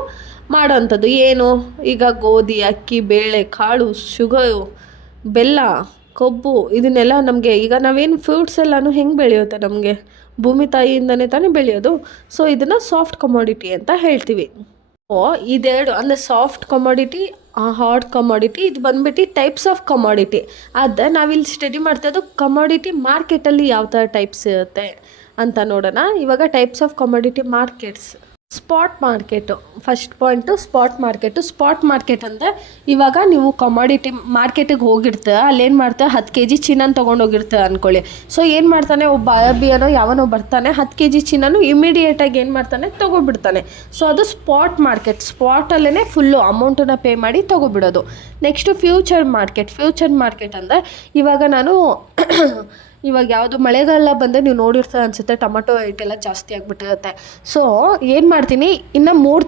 ಮಾಡೋವಂಥದ್ದು. ಏನು, ಈಗ ಗೋಧಿ, ಅಕ್ಕಿ, ಬೇಳೆ, ಕಾಳು, ಶುಗರು, ಬೆಲ್ಲ, ಕೊಬ್ಬು ಇದನ್ನೆಲ್ಲ ನಮಗೆ, ಈಗ ನಾವೇನು ಫ್ರೂಟ್ಸ್ ಎಲ್ಲನೂ ಹೆಂಗೆ ಬೆಳೆಯುತ್ತೆ, ನಮಗೆ ಭೂಮಿ ತಾಯಿಯಿಂದನೇ ತಾನೇ ಬೆಳೆಯೋದು. ಸೊ ಇದನ್ನು ಸಾಫ್ಟ್ ಕಮಾಡಿಟಿ ಅಂತ ಹೇಳ್ತೀವಿ. ಇದೆರಡು ಅಂದರೆ ಸಾಫ್ಟ್ ಕಮಾಡಿಟಿ, ಹಾರ್ಡ್ ಕಮಾಡಿಟಿ. ಇದು ಬಂದ್ಬಿಟ್ಟು ಟೈಪ್ಸ್ ಆಫ್ ಕಮಾಡಿಟಿ. ಆದರೆ ನಾವಿಲ್ಲಿ ಸ್ಟಡಿ ಮಾಡ್ತಾಯಿದ್ದು ಕಮಾಡಿಟಿ ಮಾರ್ಕೆಟಲ್ಲಿ ಯಾವ ಥರ ಟೈಪ್ಸ್ ಇರುತ್ತೆ ಅಂತ ನೋಡೋಣ. ಇವಾಗ types of commodity markets. Spot market first point. Spot market ಅಂದರೆ ಇವಾಗ ನೀವು ಕಮಾಡಿಟಿ ಮಾರ್ಕೆಟಿಗೆ ಹೋಗಿರ್ತೀರ, ಅಲ್ಲೇನು ಮಾಡ್ತಾರೆ, 10 kg ಚಿನ್ನನ ತೊಗೊಂಡೋಗಿರ್ತೀರ ಅಂದ್ಕೊಳ್ಳಿ. ಸೊ ಏನು ಮಾಡ್ತಾನೆ, ಒಬ್ಬ ಅರಬಿಯನೋ ಯಾವನೋ ಬರ್ತಾನೆ, 10 kg ಚಿನ್ನನು ಇಮಿಡಿಯೇಟಾಗಿ ಏನು ಮಾಡ್ತಾನೆ, ತೊಗೊಬಿಡ್ತಾನೆ. ಸೊ ಅದು ಸ್ಪಾಟ್ ಮಾರ್ಕೆಟ್. ಸ್ಪಾಟಲ್ಲೇ ಫುಲ್ಲು ಅಮೌಂಟನ್ನು ಪೇ ಮಾಡಿ ತೊಗೊಬಿಡೋದು. ನೆಕ್ಸ್ಟು ಫ್ಯೂಚರ್ ಮಾರ್ಕೆಟ್ ಅಂದರೆ ಇವಾಗ ನಾನು ಇವಾಗ ಯಾವುದು ಮಳೆಗಾಲ ಬಂದರೆ ನೀವು ನೋಡಿರ್ತಾರೆ ಅನಿಸುತ್ತೆ, ಟೊಮಟೊ ರೇಟ್ ಎಲ್ಲ ಜಾಸ್ತಿ ಆಗಿಬಿಟ್ಟಿರುತ್ತೆ. ಸೊ ಏನು ಮಾಡ್ತೀನಿ, ಇನ್ನು 3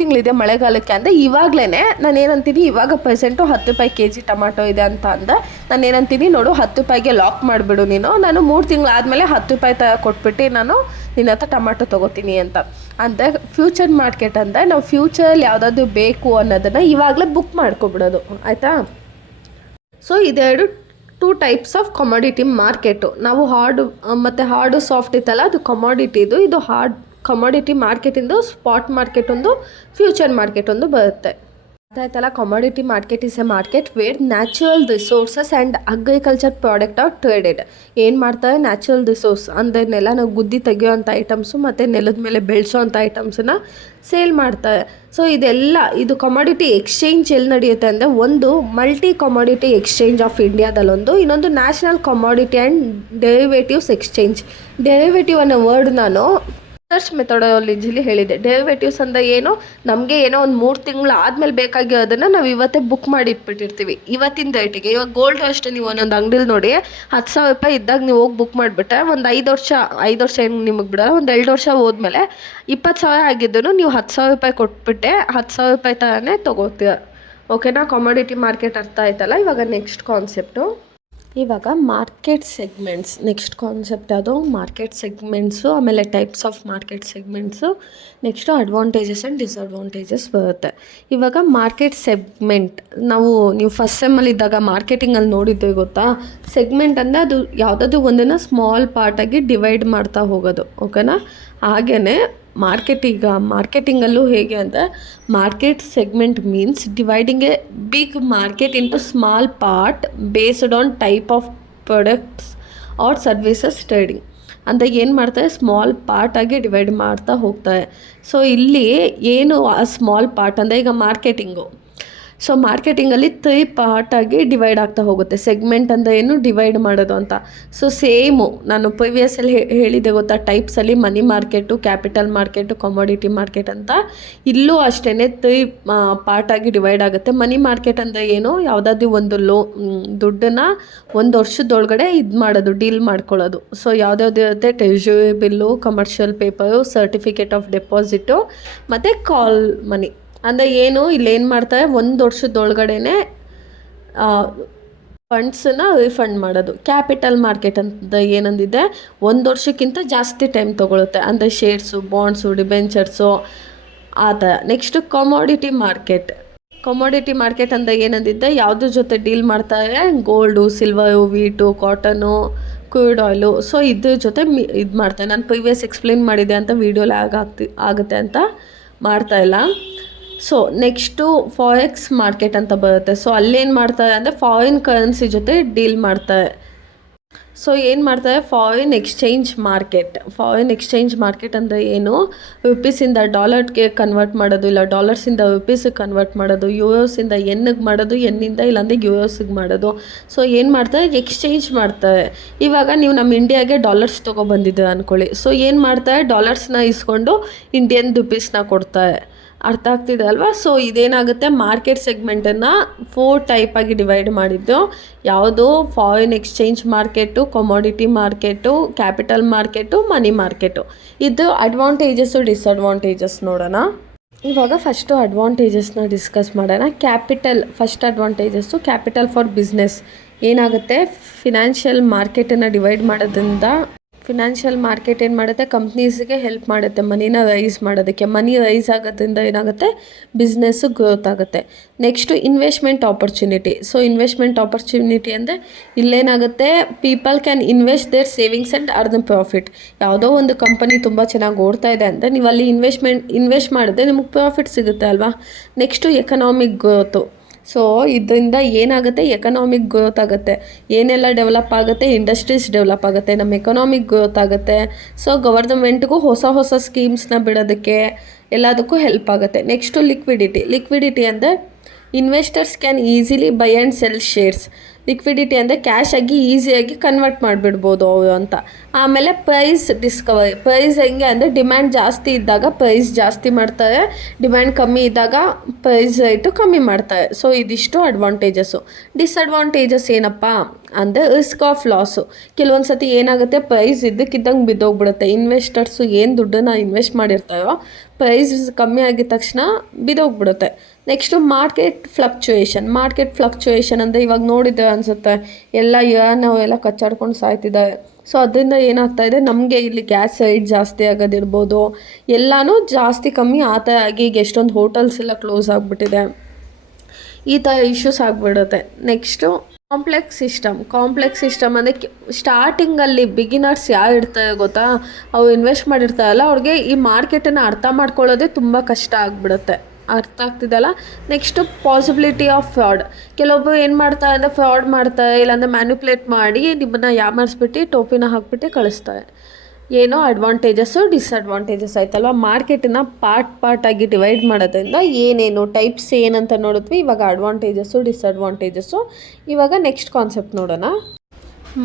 ತಿಂಗಳಿದೆ ಮಳೆಗಾಲಕ್ಕೆ ಅಂದರೆ ಇವಾಗಲೇ ನಾನು ಏನಂತೀನಿ, ಇವಾಗ ಪ್ರೆಸೆಂಟು 10 ರೂಪಾಯಿ kg ಟೊಮಟೊ ಇದೆ ಅಂತ ಅಂದೆ. ನಾನು ಏನಂತೀನಿ, ನೋಡು 10 ರೂಪಾಯಿಗೆ ಲಾಕ್ ಮಾಡಿಬಿಡು ನೀನು, ನಾನು 3 ತಿಂಗಳಾದಮೇಲೆ 10 ರೂಪಾಯಿ ಕೊಟ್ಬಿಟ್ಟು ನಾನು ನಿನ್ನ ಹತ್ರ ಟೊಮಟೊ ತೊಗೋತೀನಿ ಅಂತ. ಅಂದರೆ ಫ್ಯೂಚರ್ ಮಾರ್ಕೆಟ್ ಅಂದರೆ ನಾವು ಫ್ಯೂಚರಲ್ಲಿ ಯಾವುದಾದ್ರು ಬೇಕು ಅನ್ನೋದನ್ನು ಇವಾಗಲೇ ಬುಕ್ ಮಾಡ್ಕೊಬಿಡೋದು, ಆಯಿತಾ. ಸೊ ಇದೆರಡು 2 ಟೈಪ್ಸ್ ಆಫ್ ಕಮಾಡಿಟಿ ಮಾರ್ಕೆಟು. ನಾವು ಹಾರ್ಡು ಸಾಫ್ಟ್ ಇತ್ತಲ್ಲ, ಅದು ಕಮಾಡಿಟಿದು. ಇದು ಹಾರ್ಡ್ ಕಮಾಡಿಟಿ ಮಾರ್ಕೆಟಿಂದು ಸ್ಪಾಟ್ ಮಾರ್ಕೆಟ್ ಒಂದು, ಫ್ಯೂಚರ್ ಮಾರ್ಕೆಟ್ ಒಂದು ಬರುತ್ತೆ. ಆಯ್ತಲ್ಲ. Commodity market is A market wear natural resources and agriculture product R traded. ಏನು ಮಾಡ್ತಾರೆ, ನ್ಯಾಚುರಲ್ ರಿಸೋರ್ಸ್ ಅಂದರೆ ನೆಲ ನಾವು ಗುದ್ದಿ ತೆಗೆಯೋವಂಥ ಐಟಮ್ಸು ಮತ್ತು ನೆಲದ ಮೇಲೆ ಬೆಳೆಸೋವಂಥ ಐಟಮ್ಸನ್ನು ಸೇಲ್ ಮಾಡ್ತಾರೆ. ಸೊ ಇದು ಕಮಾಡಿಟಿ ಎಕ್ಸ್ಚೇಂಜ್ ಎಲ್ಲಿ ನಡೆಯುತ್ತೆ ಅಂದರೆ, ಒಂದು ಮಲ್ಟಿ ಕಮಾಡಿಟಿ ಎಕ್ಸ್ಚೇಂಜ್ ಆಫ್ ಇಂಡಿಯಾದಲ್ಲೊಂದು, ಇನ್ನೊಂದು national commodity and derivatives exchange. Derivative ಅನ್ನೋ ವರ್ಡ್ ನಾನು ಸರ್ಚ್ ಮೆಥಡಾಲಜಿಲಿ ಹೇಳಿದೆ. ಡೆರಿವೇಟಿವ್ಸ್ ಅಂದರೆ ಏನು, ನಮಗೆ ಏನೋ ಒಂದು 3 ತಿಂಗಳು ಆದಮೇಲೆ ಬೇಕಾಗಿರೋದನ್ನು ನಾವು ಇವತ್ತೇ ಬುಕ್ ಮಾಡಿ ಇಟ್ಬಿಟ್ಟಿರ್ತೀವಿ ಇವತ್ತಿನ ರೇಟಿಗೆ. ಇವಾಗ ಗೋಲ್ಡ್ ಅಷ್ಟೇ, ನೀವು ಒಂದೊಂದು ಅಂಗಡಿಲಿ ನೋಡಿ 10,000 ರೂಪಾಯಿ ಇದ್ದಾಗ ನೀವು ಹೋಗಿ ಬುಕ್ ಮಾಡಿಬಿಟ್ರೆ ಒಂದು 5 ವರ್ಷ ಏನು ನಿಮಗೆ ಬಿಡೋಲ್ಲ, ಒಂದು 2 ವರ್ಷ ಹೋದ್ಮೇಲೆ 20,000 ಆಗಿದ್ದನು ನೀವು 10,000 ರೂಪಾಯಿ ಕೊಟ್ಬಿಟ್ಟೆ 10,000 ರೂಪಾಯಿ ಥರನೇ ತೊಗೋತೀರ. ಓಕೆನಾ. ಕಮಾಡಿಟಿ ಮಾರ್ಕೆಟ್ ಅರ್ಥ ಆಯ್ತಲ್ಲ. ಇವಾಗ ನೆಕ್ಸ್ಟ್ ಕಾನ್ಸೆಪ್ಟು, ಇವಾಗ ಮಾರ್ಕೆಟ್ ಸೆಗ್ಮೆಂಟ್ಸ್. ನೆಕ್ಸ್ಟ್ ಕಾನ್ಸೆಪ್ಟ್ ಅದು ಮಾರ್ಕೆಟ್ ಸೆಗ್ಮೆಂಟ್ಸು, ಆಮೇಲೆ types of market segments, next advantages and disadvantages ಬರುತ್ತೆ. ಇವಾಗ ಮಾರ್ಕೆಟ್ ಸೆಗ್ಮೆಂಟ್ ನೀವು ಫಸ್ಟ್ ಸೆಮ್ಮಲ್ಲಿ ಇದ್ದಾಗ ಮಾರ್ಕೆಟಿಂಗಲ್ಲಿ ನೋಡಿದ್ದೆ ಗೊತ್ತಾ. ಸೆಗ್ಮೆಂಟ್ ಅಂದರೆ ಅದು ಯಾವುದಾದ್ರು ಒಂದನ್ನು ಸ್ಮಾಲ್ ಪಾರ್ಟಾಗಿ ಡಿವೈಡ್ ಮಾಡ್ತಾ ಹೋಗೋದು, ಓಕೆನಾ. ಹಾಗೆಯೇ ಮಾರ್ಕೆಟಿಂಗಲ್ಲೂ ಹೇಗೆ ಅಂದರೆ, market segment means dividing a big market into small part based on type of products or services trading. ಅಂತ ಏನು ಮಾಡ್ತಾರೆ, ಸ್ಮಾಲ್ ಪಾರ್ಟಾಗಿ ಡಿವೈಡ್ ಮಾಡ್ತಾ ಹೋಗ್ತಾರೆ. ಸೊ ಇಲ್ಲಿ ಏನು ಆ ಸ್ಮಾಲ್ ಪಾರ್ಟ್ ಅಂದರೆ, ಈಗ ಮಾರ್ಕೆಟಿಂಗು ಸೊ ಮಾರ್ಕೆಟಿಂಗಲ್ಲಿ 3 ಪಾರ್ಟಾಗಿ ಡಿವೈಡ್ ಆಗ್ತಾ ಹೋಗುತ್ತೆ. ಸೆಗ್ಮೆಂಟ್ ಅಂದರೆ ಏನು, ಡಿವೈಡ್ ಮಾಡೋದು ಅಂತ. ಸೊ ಸೇಮು ನಾನು ಪ್ರಿವಿಯಸ್ಸಲ್ಲಿ ಹೇಳಿದೆ ಗೊತ್ತಾ, ಟೈಪ್ಸಲ್ಲಿ money market, capital market, commodity market ಅಂತ. ಇಲ್ಲೂ ಅಷ್ಟೇ 3 ಪಾರ್ಟಾಗಿ ಡಿವೈಡ್ ಆಗುತ್ತೆ. ಮನಿ ಮಾರ್ಕೆಟ್ ಅಂದರೆ ಏನು, ಯಾವುದಾದ್ರೂ ಒಂದು ದುಡ್ಡನ್ನು 1 ವರ್ಷದೊಳಗಡೆ ಮಾಡೋದು, ಡೀಲ್ ಮಾಡ್ಕೊಳ್ಳೋದು. ಸೊ ಯಾವುದ್ಯಾವ್ದು ಇರುತ್ತೆ, treasury bill, commercial paper, certificate of deposit ಮತ್ತು ಕಾಲ್ ಮನಿ. ಅಂದರೆ ಏನು, ಇಲ್ಲೇನು ಮಾಡ್ತಾರೆ, 1 ವರ್ಷದೊಳಗಡೆನೆ ಫಂಡ್ಸನ್ನು ರಿಫಂಡ್ ಮಾಡೋದು. ಕ್ಯಾಪಿಟಲ್ ಮಾರ್ಕೆಟ್ ಅಂತ ಏನಂದಿದೆ, 1 ವರ್ಷಕ್ಕಿಂತ ಜಾಸ್ತಿ ಟೈಮ್ ತೊಗೊಳುತ್ತೆ. ಅಂದರೆ ಶೇರ್ಸು, ಬಾಂಡ್ಸು, ಡಿಬೆಂಚರ್ಸು ಆ ಥರ. ನೆಕ್ಸ್ಟು ಕಮೋಡಿಟಿ ಮಾರ್ಕೆಟ್ ಅಂತ ಏನಂದಿದ್ದೆ, ಯಾವುದ್ರ ಜೊತೆ ಡೀಲ್ ಮಾಡ್ತಾರೆ, gold, silver, wheat, cotton, crude oil. So ಇದ್ರ ಜೊತೆ ಇದು ಮಾಡ್ತಾರೆ. ನಾನು ಪ್ರಿವಿಯಸ್ ಎಕ್ಸ್ಪ್ಲೇನ್ ಮಾಡಿದೆ ಅಂತ ವೀಡಿಯೋಲಿ ಆಗುತ್ತೆ ಅಂತ ಮಾಡ್ತಾಯಿಲ್ಲ. ಸೊ ನೆಕ್ಸ್ಟು ಫಾರೆಕ್ಸ್ ಮಾರ್ಕೆಟ್ ಅಂತ ಬರುತ್ತೆ. ಸೊ ಅಲ್ಲೇನು ಮಾಡ್ತಾರೆ ಅಂದರೆ ಫಾರಿನ್ ಕರೆನ್ಸಿ ಜೊತೆ ಡೀಲ್ ಮಾಡ್ತಾರೆ. ಸೊ ಏನು ಮಾಡ್ತಾರೆ, ಫಾರಿನ್ ಎಕ್ಸ್ಚೇಂಜ್ ಮಾರ್ಕೆಟ್ ಅಂದರೆ ಏನು, ರುಪೀಸಿಂದ ಡಾಲರ್ಗೆ ಕನ್ವರ್ಟ್ ಮಾಡೋದು, ಇಲ್ಲ ಡಾಲರ್ಸಿಂದ ರುಪೀಸಿಗೆ ಕನ್ವರ್ಟ್ ಮಾಡೋದು, ಯೂರೋಸಿಂದ ಎನ್ನಿಗೆ ಮಾಡೋದು, ಎನ್ನಿಂದ ಇಲ್ಲಾಂದರೆ ಯೂರೋಸಿಗೆ ಮಾಡೋದು. ಸೊ ಏನು ಮಾಡ್ತಾರೆ, ಎಕ್ಸ್ಚೇಂಜ್ ಮಾಡ್ತಾರೆ. ಇವಾಗ ನೀವು ನಮ್ಮ ಇಂಡಿಯಾಗೆ ಡಾಲರ್ಸ್ ತೊಗೊಬಂದಿದ್ದೀರ ಅಂದ್ಕೊಳ್ಳಿ. ಸೊ ಏನು ಮಾಡ್ತಾರೆ, ಡಾಲರ್ಸ್ನ ಇಸ್ಕೊಂಡು ಇಂಡಿಯನ್ ರುಪೀಸ್ನ ಕೊಡ್ತಾರೆ. ಅರ್ಥ ಆಗ್ತಿದೆ ಅಲ್ವಾ. ಸೊ ಇದೇನಾಗುತ್ತೆ, ಮಾರ್ಕೆಟ್ ಸೆಗ್ಮೆಂಟನ್ನು 4 ಟೈಪಾಗಿ ಡಿವೈಡ್ ಮಾಡಿದ್ದು. ಯಾವುದು, foreign exchange market, commodity market, capital market, money market. ಇದು ಅಡ್ವಾಂಟೇಜಸ್ಸು, ಡಿಸ್ಅಡ್ವಾಂಟೇಜಸ್ ನೋಡೋಣ. ಇವಾಗ ಫಸ್ಟು ಅಡ್ವಾಂಟೇಜಸ್ನ ಡಿಸ್ಕಸ್ ಮಾಡೋಣ. First advantages, capital for business. ಏನಾಗುತ್ತೆ, ಫಿನಾನ್ಷಿಯಲ್ ಮಾರ್ಕೆಟನ್ನು ಡಿವೈಡ್ ಮಾಡೋದ್ರಿಂದ ಫಿನಾನ್ಷಿಯಲ್ ಮಾರ್ಕೆಟ್ ಏನು ಮಾಡುತ್ತೆ, ಕಂಪ್ನೀಸ್ಗೆ ಹೆಲ್ಪ್ ಮಾಡುತ್ತೆ ಮನಿನ ರೈಸ್ ಮಾಡೋದಕ್ಕೆ. ಮನಿ ರೈಸ್ ಆಗೋದ್ರಿಂದ ಏನಾಗುತ್ತೆ, ಬಿಸ್ನೆಸ್ಸು ಗ್ರೋತ್ ಆಗುತ್ತೆ. Next investment opportunity. So investment opportunity ಅಂದರೆ ಇಲ್ಲೇನಾಗುತ್ತೆ, people can invest their savings and earn profit. ಯಾವುದೋ ಒಂದು ಕಂಪನಿ ತುಂಬ ಚೆನ್ನಾಗಿ ಓಡ್ತಾ ಇದೆ ಅಂದರೆ ನೀವು ಅಲ್ಲಿ ಇನ್ವೆಸ್ಟ್ ಮಾಡಿದ್ರೆ ನಿಮಗೆ ಪ್ರಾಫಿಟ್ ಸಿಗುತ್ತೆ ಅಲ್ವಾ. Next economic growth. ಸೊ ಇದರಿಂದ ಏನಾಗುತ್ತೆ, ಎಕನಾಮಿಕ್ ಗ್ರೋತ್ ಆಗುತ್ತೆ. ಏನೆಲ್ಲ ಡೆವಲಪ್ ಆಗುತ್ತೆ, ಇಂಡಸ್ಟ್ರೀಸ್ ಡೆವಲಪ್ ಆಗುತ್ತೆ, ನಮ್ಮ ಎಕನಾಮಿಕ್ ಗ್ರೋತ್ ಆಗುತ್ತೆ. ಸೊ ಗವರ್ನಮೆಂಟ್ಗೂ ಹೊಸ ಸ್ಕೀಮ್ಸ್ನ ಬಿಡೋದಕ್ಕೆ ಎಲ್ಲದಕ್ಕೂ ಹೆಲ್ಪ್ ಆಗುತ್ತೆ. ನೆಕ್ಸ್ಟು ಲಿಕ್ವಿಡಿಟಿ ಅಂದರೆ investors can easily by and sell shares. Liquidity ಅಂದರೆ ಕ್ಯಾಶ್ ಆಗಿ ಈಸಿಯಾಗಿ ಕನ್ವರ್ಟ್ ಮಾಡಿಬಿಡ್ಬೋದು ಅವರು ಅಂತ. ಆಮೇಲೆ ಪ್ರೈಸ್ ಹೆಂಗೆ ಅಂದರೆ ಡಿಮ್ಯಾಂಡ್ ಜಾಸ್ತಿ ಇದ್ದಾಗ ಪ್ರೈಸ್ ಜಾಸ್ತಿ ಮಾಡ್ತಾರೆ, ಡಿಮ್ಯಾಂಡ್ ಕಮ್ಮಿ ಇದ್ದಾಗ ಪ್ರೈಸ್ ರೇಟು ಕಮ್ಮಿ ಮಾಡ್ತಾರೆ. ಸೊ ಇದಿಷ್ಟು ಅಡ್ವಾಂಟೇಜಸ್ಸು. ಡಿಸ್ಅಡ್ವಾಂಟೇಜಸ್ ಏನಪ್ಪ ಅಂದರೆ ರಿಸ್ಕ್ ಆಫ್ ಲಾಸು. ಕೆಲವೊಂದು ಸತಿ ಏನಾಗುತ್ತೆ, ಪ್ರೈಸ್ ಇದ್ದಕ್ಕಿದ್ದಂಗೆ ಬಿದ್ದೋಗ್ಬಿಡುತ್ತೆ. ಇನ್ವೆಸ್ಟರ್ಸು ಏನು ದುಡ್ಡನ್ನು ಇನ್ವೆಸ್ಟ್ ಮಾಡಿರ್ತಾರೋ ಪ್ರೈಸ್ ಕಮ್ಮಿ ಆಗಿದ ತಕ್ಷಣ ಬಿದ್ದೋಗ್ಬಿಡುತ್ತೆ. ನೆಕ್ಸ್ಟು ಮಾರ್ಕೆಟ್ ಫ್ಲಕ್ಚುಯೇಷನ್ ಅಂದರೆ ಇವಾಗ ನೋಡಿದ್ದೆ ಅನಿಸುತ್ತೆ, ಎಲ್ಲ ಕಚ್ಚಾಡ್ಕೊಂಡು ಸಾಯ್ತಿದ್ದಾರೆ. ಸೊ ಅದರಿಂದ ಏನಾಗ್ತಾಯಿದೆ, ನಮಗೆ ಇಲ್ಲಿ ಗ್ಯಾಸ್ ರೇಟ್ ಜಾಸ್ತಿ ಆಗೋದಿರ್ಬೋದು, ಎಲ್ಲನೂ ಜಾಸ್ತಿ ಕಮ್ಮಿ ಆ ಥರ ಆಗಿ ಈಗ ಎಷ್ಟೊಂದು ಹೋಟೆಲ್ಸ್ ಎಲ್ಲ ಕ್ಲೋಸ್ ಆಗಿಬಿಟ್ಟಿದೆ. ಈ ಥರ ಇಶ್ಯೂಸ್ ಆಗಿಬಿಡುತ್ತೆ. ನೆಕ್ಸ್ಟು ಕಾಂಪ್ಲೆಕ್ಸ್ ಸಿಸ್ಟಮ್ ಅಂದರೆ ಸ್ಟಾರ್ಟಿಂಗಲ್ಲಿ ಬಿಗಿನರ್ಸ್ ಯಾರು ಇರ್ತಾರೆ ಗೊತ್ತಾ, ಅವ್ರು ಇನ್ವೆಸ್ಟ್ ಮಾಡಿರ್ತಾರಲ್ಲ ಅವ್ರಿಗೆ ಈ ಮಾರ್ಕೆಟನ್ನು ಅರ್ಥ ಮಾಡ್ಕೊಳ್ಳೋದೇ ತುಂಬ ಕಷ್ಟ ಆಗಿಬಿಡುತ್ತೆ. ಅರ್ಥ ಆಗ್ತಿದೆಯಲ್ಲ. Next possibility of fraud. ಕೆಲವೊಬ್ಬರು ಏನು ಮಾಡ್ತಾರೆ ಅಂದರೆ ಫ್ರಾಡ್ ಮಾಡ್ತಾರೆ, ಇಲ್ಲಾಂದರೆ ಮ್ಯಾನ್ಯುಪ್ಲೇಟ್ ಮಾಡಿ ನಿಮ್ಮನ್ನು ಯಾಮಾರಿಸ್ಬಿಟ್ಟು ಟೋಪಿನ ಹಾಕ್ಬಿಟ್ಟು ಕಳಿಸ್ತಾರೆ. ಏನೋ ಅಡ್ವಾಂಟೇಜಸ್ಸು, ಡಿಸ್ಅಡ್ವಾಂಟೇಜಸ್ ಆಯ್ತಲ್ವ. ಮಾರ್ಕೆಟನ್ನು ಪಾರ್ಟಾಗಿ ಡಿವೈಡ್ ಮಾಡೋದ್ರಿಂದ ಏನೇನು ಟೈಪ್ಸ್ ಏನಂತ ನೋಡಿದ್ವಿ. ಇವಾಗ ಅಡ್ವಾಂಟೇಜಸ್ಸು, ಡಿಸ್ಅಡ್ವಾಂಟೇಜಸ್ಸು. ಇವಾಗ ನೆಕ್ಸ್ಟ್ ಕಾನ್ಸೆಪ್ಟ್ ನೋಡೋಣ.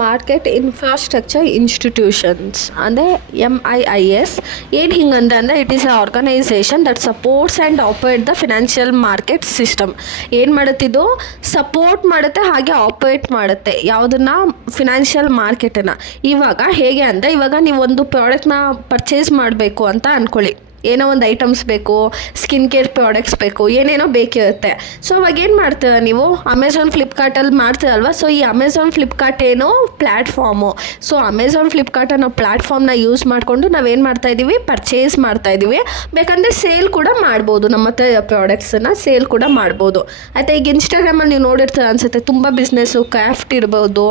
ಮಾರ್ಕೆಟ್ ಇನ್ಫ್ರಾಸ್ಟ್ರಕ್ಚರ್ ಇನ್ಸ್ಟಿಟ್ಯೂಷನ್ಸ್ ಅಂದರೆ MIIS. ಏನು ಹಿಂಗಂದ್ರೆ ಅಂದರೆ it is a organisation that supports and operate the financial market system. ಏನು ಮಾಡುತ್ತಿದ್ದು, ಸಪೋರ್ಟ್ ಮಾಡುತ್ತೆ ಹಾಗೆ ಆಪರೇಟ್ ಮಾಡುತ್ತೆ ಯಾವುದನ್ನು, ಫಿನಾನ್ಷಿಯಲ್ ಮಾರ್ಕೆಟನ್ನು. ಇವಾಗ ಹೇಗೆ ಅಂದರೆ, ಇವಾಗ ನೀವು ಒಂದು ಪ್ರಾಡಕ್ಟ್ನ ಪರ್ಚೇಸ್ ಮಾಡಬೇಕು ಅಂತ ಅಂದ್ಕೊಳ್ಳಿ. ಏನೋ ಒಂದು ಐಟಮ್ಸ್ ಬೇಕು, ಸ್ಕಿನ್ ಕೇರ್ ಪ್ರಾಡಕ್ಟ್ಸ್ ಬೇಕು, ಏನೇನೋ ಬೇಕಿರುತ್ತೆ. ಸೊ ಅವಾಗ ಏನು ಮಾಡ್ತೀರ ನೀವು, ಅಮೆಝಾನ್ ಫ್ಲಿಪ್ಕಾರ್ಟಲ್ಲಿ ಮಾಡ್ತೀರಲ್ವ. ಸೊ ಈ ಅಮೆಝಾನ್ ಫ್ಲಿಪ್ಕಾರ್ಟ್ ಏನು ಪ್ಲ್ಯಾಟ್ಫಾರ್ಮು. ಸೊ ಅಮೆಝಾನ್ ಫ್ಲಿಪ್ಕಾರ್ಟ್ ಅನ್ನೋ ಪ್ಲ್ಯಾಟ್ಫಾರ್ಮ್ನ ಯೂಸ್ ಮಾಡಿಕೊಂಡು ನಾವೇನು ಮಾಡ್ತಾಯಿದ್ದೀವಿ, ಪರ್ಚೇಸ್ ಮಾಡ್ತಾಯಿದ್ದೀವಿ. ಬೇಕಂದರೆ ಸೇಲ್ ಕೂಡ ಮಾಡ್ಬೋದು, ನಮ್ಮ ಹತ್ರ ಪ್ರಾಡಕ್ಟ್ಸನ್ನು ಸೇಲ್ ಕೂಡ ಮಾಡ್ಬೋದು ಆಯಿತಾ. ಈಗ ಇನ್ಸ್ಟಾಗ್ರಾಮಲ್ಲಿ ನೀವು ನೋಡಿರ್ತೀರ ಅನಿಸುತ್ತೆ, ತುಂಬ ಬಿಸ್ನೆಸ್ಸು, ಕ್ರಾಫ್ಟ್ ಇರ್ಬೋದು,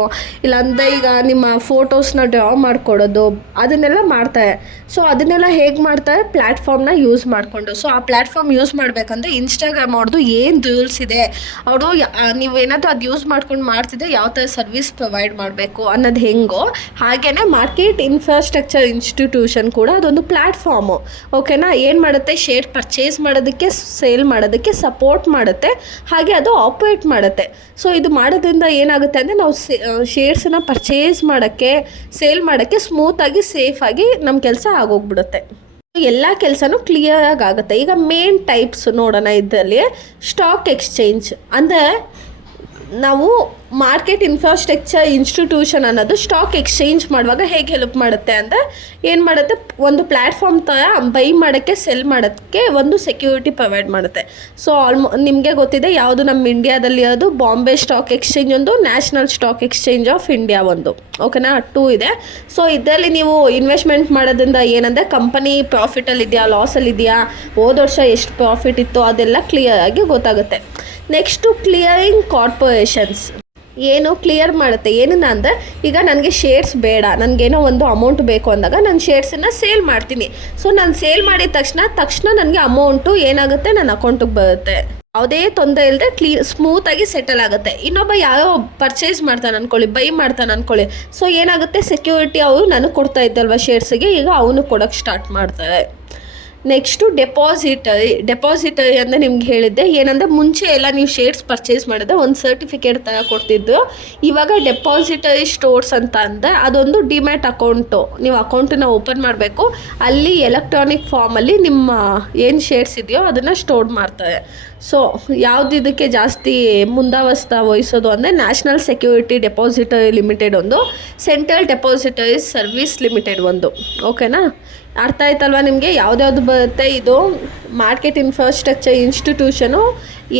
ಇಲ್ಲಾಂದರೆ ಈಗ ನಿಮ್ಮ ಫೋಟೋಸ್ನ ಡ್ರಾ ಮಾಡಿಕೊಡೋದು, ಅದನ್ನೆಲ್ಲ ಮಾಡ್ತಾರೆ. ಸೊ ಅದನ್ನೆಲ್ಲ ಹೇಗೆ ಮಾಡ್ತಾರೆ, ಪ್ಲ್ಯಾಟ್ಫಾರ್ಮ್ನ ಯೂಸ್ ಮಾಡಿಕೊಂಡು. ಸೊ ಆ ಪ್ಲ್ಯಾಟ್ಫಾರ್ಮ್ ಯೂಸ್ ಮಾಡಬೇಕಂದ್ರೆ ಇನ್ಸ್ಟಾಗ್ರಾಮ್ ಅವ್ರದ್ದು ಏನು ರೂಲ್ಸ್ ಇದೆ, ಅವರು ನೀವೇನಾದರೂ ಅದು ಯೂಸ್ ಮಾಡ್ಕೊಂಡು ಮಾಡ್ತಿದ್ದೆ ಯಾವ ಥರ ಸರ್ವಿಸ್ ಪ್ರೊವೈಡ್ ಮಾಡಬೇಕು ಅನ್ನೋದು ಹೆಂಗೋ ಹಾಗೆಯೇ ಮಾರ್ಕೆಟ್ ಇನ್ಫ್ರಾಸ್ಟ್ರಕ್ಚರ್ ಇನ್ಸ್ಟಿಟ್ಯೂಷನ್ ಕೂಡ ಅದೊಂದು ಪ್ಲ್ಯಾಟ್ಫಾರ್ಮು. ಓಕೆನಾ, ಏನು ಮಾಡುತ್ತೆ, ಶೇರ್ ಪರ್ಚೇಸ್ ಮಾಡೋದಕ್ಕೆ ಸೇಲ್ ಮಾಡೋದಕ್ಕೆ ಸಪೋರ್ಟ್ ಮಾಡುತ್ತೆ, ಹಾಗೆ ಅದು ಆಪ್ರೇಟ್ ಮಾಡುತ್ತೆ. ಸೊ ಇದು ಮಾಡೋದ್ರಿಂದ ಏನಾಗುತ್ತೆ ಅಂದರೆ ನಾವು ಶೇರ್ಸನ್ನು ಪರ್ಚೇಸ್ ಮಾಡೋಕ್ಕೆ ಸೇಲ್ ಮಾಡೋಕ್ಕೆ ಸ್ಮೂತಾಗಿ ಸೇಫಾಗಿ ನಮ್ಮ ಕೆಲಸ ಆಗೋಗ್ಬಿಡುತ್ತೆ. ಎಲ್ಲ ಕೆಲಸನೂ ಕ್ಲಿಯರಾಗಿ ಆಗುತ್ತೆ. ಈಗ ಮೇನ್ ಟೈಪ್ಸ್ ನೋಡೋಣ. ಇದರಲ್ಲಿ ಸ್ಟಾಕ್ ಎಕ್ಸ್ಚೇಂಜ್ ಅಂದರೆ ನಾವು ಮಾರ್ಕೆಟ್ ಇನ್ಫ್ರಾಸ್ಟ್ರಕ್ಚರ್ ಇನ್ಸ್ಟಿಟ್ಯೂಷನ್ ಅನ್ನೋದು ಸ್ಟಾಕ್ ಎಕ್ಸ್ಚೇಂಜ್ ಮಾಡುವಾಗ ಹೇಗೆ ಹೆಲ್ಪ್ ಮಾಡುತ್ತೆ ಅಂದರೆ ಏನು ಮಾಡುತ್ತೆ, ಒಂದು ಪ್ಲ್ಯಾಟ್ಫಾರ್ಮ್ ಥರ ಬೈ ಮಾಡೋಕ್ಕೆ ಸೆಲ್ ಮಾಡೋಕ್ಕೆ ಒಂದು ಸೆಕ್ಯೂರಿಟಿ ಪ್ರೊವೈಡ್ ಮಾಡುತ್ತೆ. ಸೊ ನಿಮಗೆ ಗೊತ್ತಿದೆ ಯಾವುದು ನಮ್ಮ ಇಂಡಿಯಾದಲ್ಲಿ ಅದು ಬಾಂಬೆ ಸ್ಟಾಕ್ ಎಕ್ಸ್ಚೇಂಜ್ ಒಂದು, national stock exchange of India ಒಂದು. ಓಕೆನಾ, 2 ಇದೆ. ಸೊ ಇದರಲ್ಲಿ ನೀವು ಇನ್ವೆಸ್ಟ್ಮೆಂಟ್ ಮಾಡೋದ್ರಿಂದ ಏನಂದರೆ ಕಂಪನಿ ಪ್ರಾಫಿಟಲ್ಲಿದೆಯಾ ಲಾಸಲ್ಲಿದೆಯಾ, ಹೋದ ವರ್ಷ ಎಷ್ಟು ಪ್ರಾಫಿಟ್ ಇತ್ತು ಅದೆಲ್ಲ ಕ್ಲಿಯರಾಗಿ ಗೊತ್ತಾಗುತ್ತೆ. ನೆಕ್ಸ್ಟು ಕ್ಲಿಯರಿಂಗ್ ಕಾರ್ಪೊರೇಷನ್ಸ್ ಏನು ಕ್ಲಿಯರ್ ಮಾಡುತ್ತೆ, ಏನನ್ನ ಅಂದರೆ ಈಗ ನನಗೆ ಶೇರ್ಸ್ ಬೇಡ, ನನಗೇನೋ ಒಂದು ಅಮೌಂಟ್ ಬೇಕು ಅಂದಾಗ ನಾನು ಶೇರ್ಸನ್ನು ಸೇಲ್ ಮಾಡ್ತೀನಿ. ಸೊ ನಾನು ಸೇಲ್ ಮಾಡಿದ ತಕ್ಷಣ ನನಗೆ ಅಮೌಂಟು ಏನಾಗುತ್ತೆ ನನ್ನ ಅಕೌಂಟಿಗೆ ಬರುತ್ತೆ, ಯಾವುದೇ ತೊಂದರೆ ಇಲ್ಲದೆ ಸ್ಮೂತಾಗಿ ಸೆಟಲ್ ಆಗುತ್ತೆ. ಇನ್ನೊಬ್ಬ ಯಾರೋ ಪರ್ಚೇಸ್ ಮಾಡ್ತಾನೆ ಅಂದ್ಕೊಳ್ಳಿ, ಬೈ ಮಾಡ್ತಾನೆ ಅಂದ್ಕೊಳ್ಳಿ, ಸೊ ಏನಾಗುತ್ತೆ, ಸೆಕ್ಯೂರಿಟಿ ಅವರು ನನಗೆ ಕೊಡ್ತಾ ಇದ್ದಲ್ವ ಶೇರ್ಸಿಗೆ, ಈಗ ಅವನು ಕೊಡೋಕ್ಕೆ ಸ್ಟಾರ್ಟ್ ಮಾಡ್ತಾರೆ. ನೆಕ್ಸ್ಟು ಡೆಪಾಸಿಟರಿ ಅಂದರೆ ನಿಮ್ಗೆ ಹೇಳಿದ್ದೆ, ಏನಂದರೆ ಮುಂಚೆ ಎಲ್ಲ ನೀವು ಶೇರ್ಸ್ ಪರ್ಚೇಸ್ ಮಾಡಿದ್ರೆ ಒಂದು ಸರ್ಟಿಫಿಕೇಟ್ ಥರ ಕೊಡ್ತಿದ್ದು. ಇವಾಗ ಡೆಪಾಸಿಟರಿ ಸ್ಟೋರ್ಸ್ ಅಂತ ಅಂದರೆ ಅದೊಂದು ಡಿಮ್ಯಾಟ್ ಅಕೌಂಟು, ನೀವು ಅಕೌಂಟನ್ನು ಓಪನ್ ಮಾಡಬೇಕು, ಅಲ್ಲಿ ಎಲೆಕ್ಟ್ರಾನಿಕ್ ಫಾರ್ಮಲ್ಲಿ ನಿಮ್ಮ ಏನು ಶೇರ್ಸ್ ಇದೆಯೋ ಅದನ್ನು ಸ್ಟೋರ್ ಮಾಡ್ತಾರೆ. ಸೊ ಯಾವ್ದು ಇದಕ್ಕೆ ಜಾಸ್ತಿ ಮುಂದಾವಸ್ತಾ ವಹಿಸೋದು ಅಂದರೆ ನ್ಯಾಷನಲ್ ಸೆಕ್ಯೂರಿಟಿ ಡೆಪಾಸಿಟರಿ ಲಿಮಿಟೆಡ್ ಒಂದು, ಸೆಂಟ್ರಲ್ ಡೆಪಾಸಿಟರಿ ಸರ್ವಿಸ್ ಲಿಮಿಟೆಡ್ ಒಂದು. ಓಕೆನಾ, ಅರ್ಥ ಆಯ್ತಲ್ವ ನಿಮಗೆ ಯಾವ್ದ್ಯಾವ್ದು ಬರುತ್ತೆ. ಇದು ಮಾರ್ಕೆಟ್ ಇನ್ಫ್ರಾಸ್ಟ್ರಕ್ಚರ್ ಇನ್ಸ್ಟಿಟ್ಯೂಷನು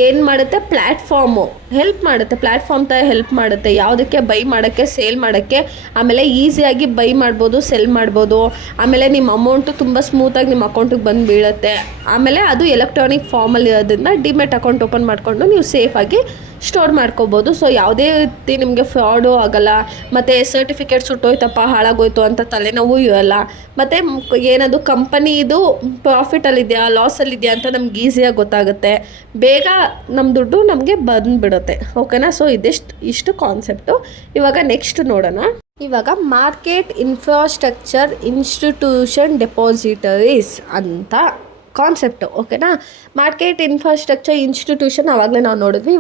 ಏನು ಮಾಡುತ್ತೆ, ಪ್ಲ್ಯಾಟ್ಫಾರ್ಮು ಹೆಲ್ಪ್ ಮಾಡುತ್ತೆ, ಪ್ಲ್ಯಾಟ್ಫಾರ್ಮ್ ಥರ ಹೆಲ್ಪ್ ಮಾಡುತ್ತೆ ಯಾವುದಕ್ಕೆ, ಬೈ ಮಾಡೋಕ್ಕೆ ಸೇಲ್ ಮಾಡೋಕ್ಕೆ. ಆಮೇಲೆ ಈಸಿಯಾಗಿ ಬೈ ಮಾಡ್ಬೋದು, ಸೆಲ್ ಮಾಡ್ಬೋದು. ಆಮೇಲೆ ನಿಮ್ಮ ಅಮೌಂಟು ತುಂಬ ಸ್ಮೂತಾಗಿ ನಿಮ್ಮ ಅಕೌಂಟಿಗೆ ಬಂದು ಬೀಳುತ್ತೆ. ಆಮೇಲೆ ಅದು ಎಲೆಕ್ಟ್ರಾನಿಕ್ ಫಾರ್ಮಲ್ಲಿ ಇರೋದ್ರಿಂದ ಡಿಮೆಟ್ ಅಕೌಂಟ್ ಓಪನ್ ಮಾಡಿಕೊಂಡು ನೀವು ಸೇಫಾಗಿ ಸ್ಟೋರ್ ಮಾಡ್ಕೋಬೋದು. ಸೊ ಯಾವುದೇ ರೀತಿ ನಿಮಗೆ ಫ್ರಾಡು ಆಗೋಲ್ಲ, ಮತ್ತು ಸರ್ಟಿಫಿಕೇಟ್ ಸುಟ್ಟೋಯ್ತಪ್ಪ ಹಾಳಾಗೋಯ್ತು ಅಂತ ತಲೆನೋವು ಇರೋಲ್ಲ. ಮತ್ತು ಏನದು ಕಂಪನಿದು ಪ್ರಾಫಿಟಲ್ಲಿದೆಯಾ ಲಾಸಲ್ಲಿದೆಯಾ ಅಂತ ನಮ್ಗೆ ಈಸಿಯಾಗಿ ಗೊತ್ತಾಗುತ್ತೆ, ಬೇಗ ನಮ್ಮ ದುಡ್ಡು ನಮಗೆ ಬಂದುಬಿಡುತ್ತೆ. ಓಕೆನಾ, ಸೊ ಇಷ್ಟು ಕಾನ್ಸೆಪ್ಟು. ಇವಾಗ ನೆಕ್ಸ್ಟ್ ನೋಡೋಣ. ಇವಾಗ ಮಾರ್ಕೆಟ್ ಇನ್ಫ್ರಾಸ್ಟ್ರಕ್ಚರ್ ಇನ್ಸ್ಟಿಟ್ಯೂಷನ್ ಡೆಪಾಸಿಟರೀಸ್ ಅಂತ ಕಾನ್ಸೆಪ್ಟು. ಓಕೆನಾ, ಮಾರ್ಕೆಟ್ ಇನ್ಫ್ರಾಸ್ಟ್ರಕ್ಚರ್ ಇನ್ಸ್ಟಿಟ್ಯೂಷನ್ ಆವಾಗಲೇ ನಾವು ನೋಡಿದ್ವಿ.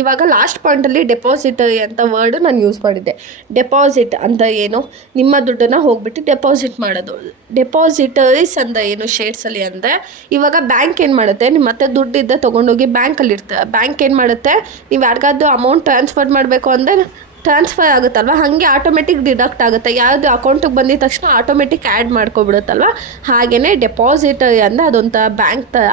ಇವಾಗ ಲಾಸ್ಟ್ ಪಾಯಿಂಟಲ್ಲಿ ಡೆಪಾಸಿಟರಿ ಅಂತ ವರ್ಡು ನಾನು ಯೂಸ್ ಮಾಡಿದ್ದೆ. ಡೆಪಾಸಿಟ್ ಅಂತ ಏನು, ನಿಮ್ಮ ದುಡ್ಡನ್ನು ಹೋಗ್ಬಿಟ್ಟು ಡೆಪಾಸಿಟ್ ಮಾಡೋದು. ಡೆಪಾಸಿಟರೀಸ್ ಅಂದರೆ ಏನು, ಶೇರ್ಸಲ್ಲಿ ಅಂದರೆ ಇವಾಗ ಬ್ಯಾಂಕ್ ಏನು ಮಾಡುತ್ತೆ, ನಿಮ್ಮ ಮತ್ತೆ ದುಡ್ಡಿದ್ದ ತೊಗೊಂಡೋಗಿ ಬ್ಯಾಂಕಲ್ಲಿ ಇರ್ತಾರೆ. ಬ್ಯಾಂಕ್ ಏನು ಮಾಡುತ್ತೆ, ನೀವು ಯಾರಿಗಾದ್ರು ಅಮೌಂಟ್ ಟ್ರಾನ್ಸ್ಫರ್ ಮಾಡಬೇಕು ಅಂದರೆ ಟ್ರಾನ್ಸ್ಫರ್ ಆಗುತ್ತಲ್ವ, ಹಾಗೆ ಆಟೋಮೆಟಿಕ್ ಡಿಡಕ್ಟ್ ಆಗುತ್ತೆ. ಯಾವುದು ಅಕೌಂಟಿಗೆ ಬಂದಿದ ತಕ್ಷಣ ಆಟೋಮೆಟಿಕ್ ಆ್ಯಡ್ ಮಾಡ್ಕೊಬಿಡುತ್ತಲ್ವ, ಹಾಗೆಯೇ ಡೆಪಾಸಿಟರಿ ಅಂದರೆ ಅದೊಂಥರ ಬ್ಯಾಂಕ್ ಥರ.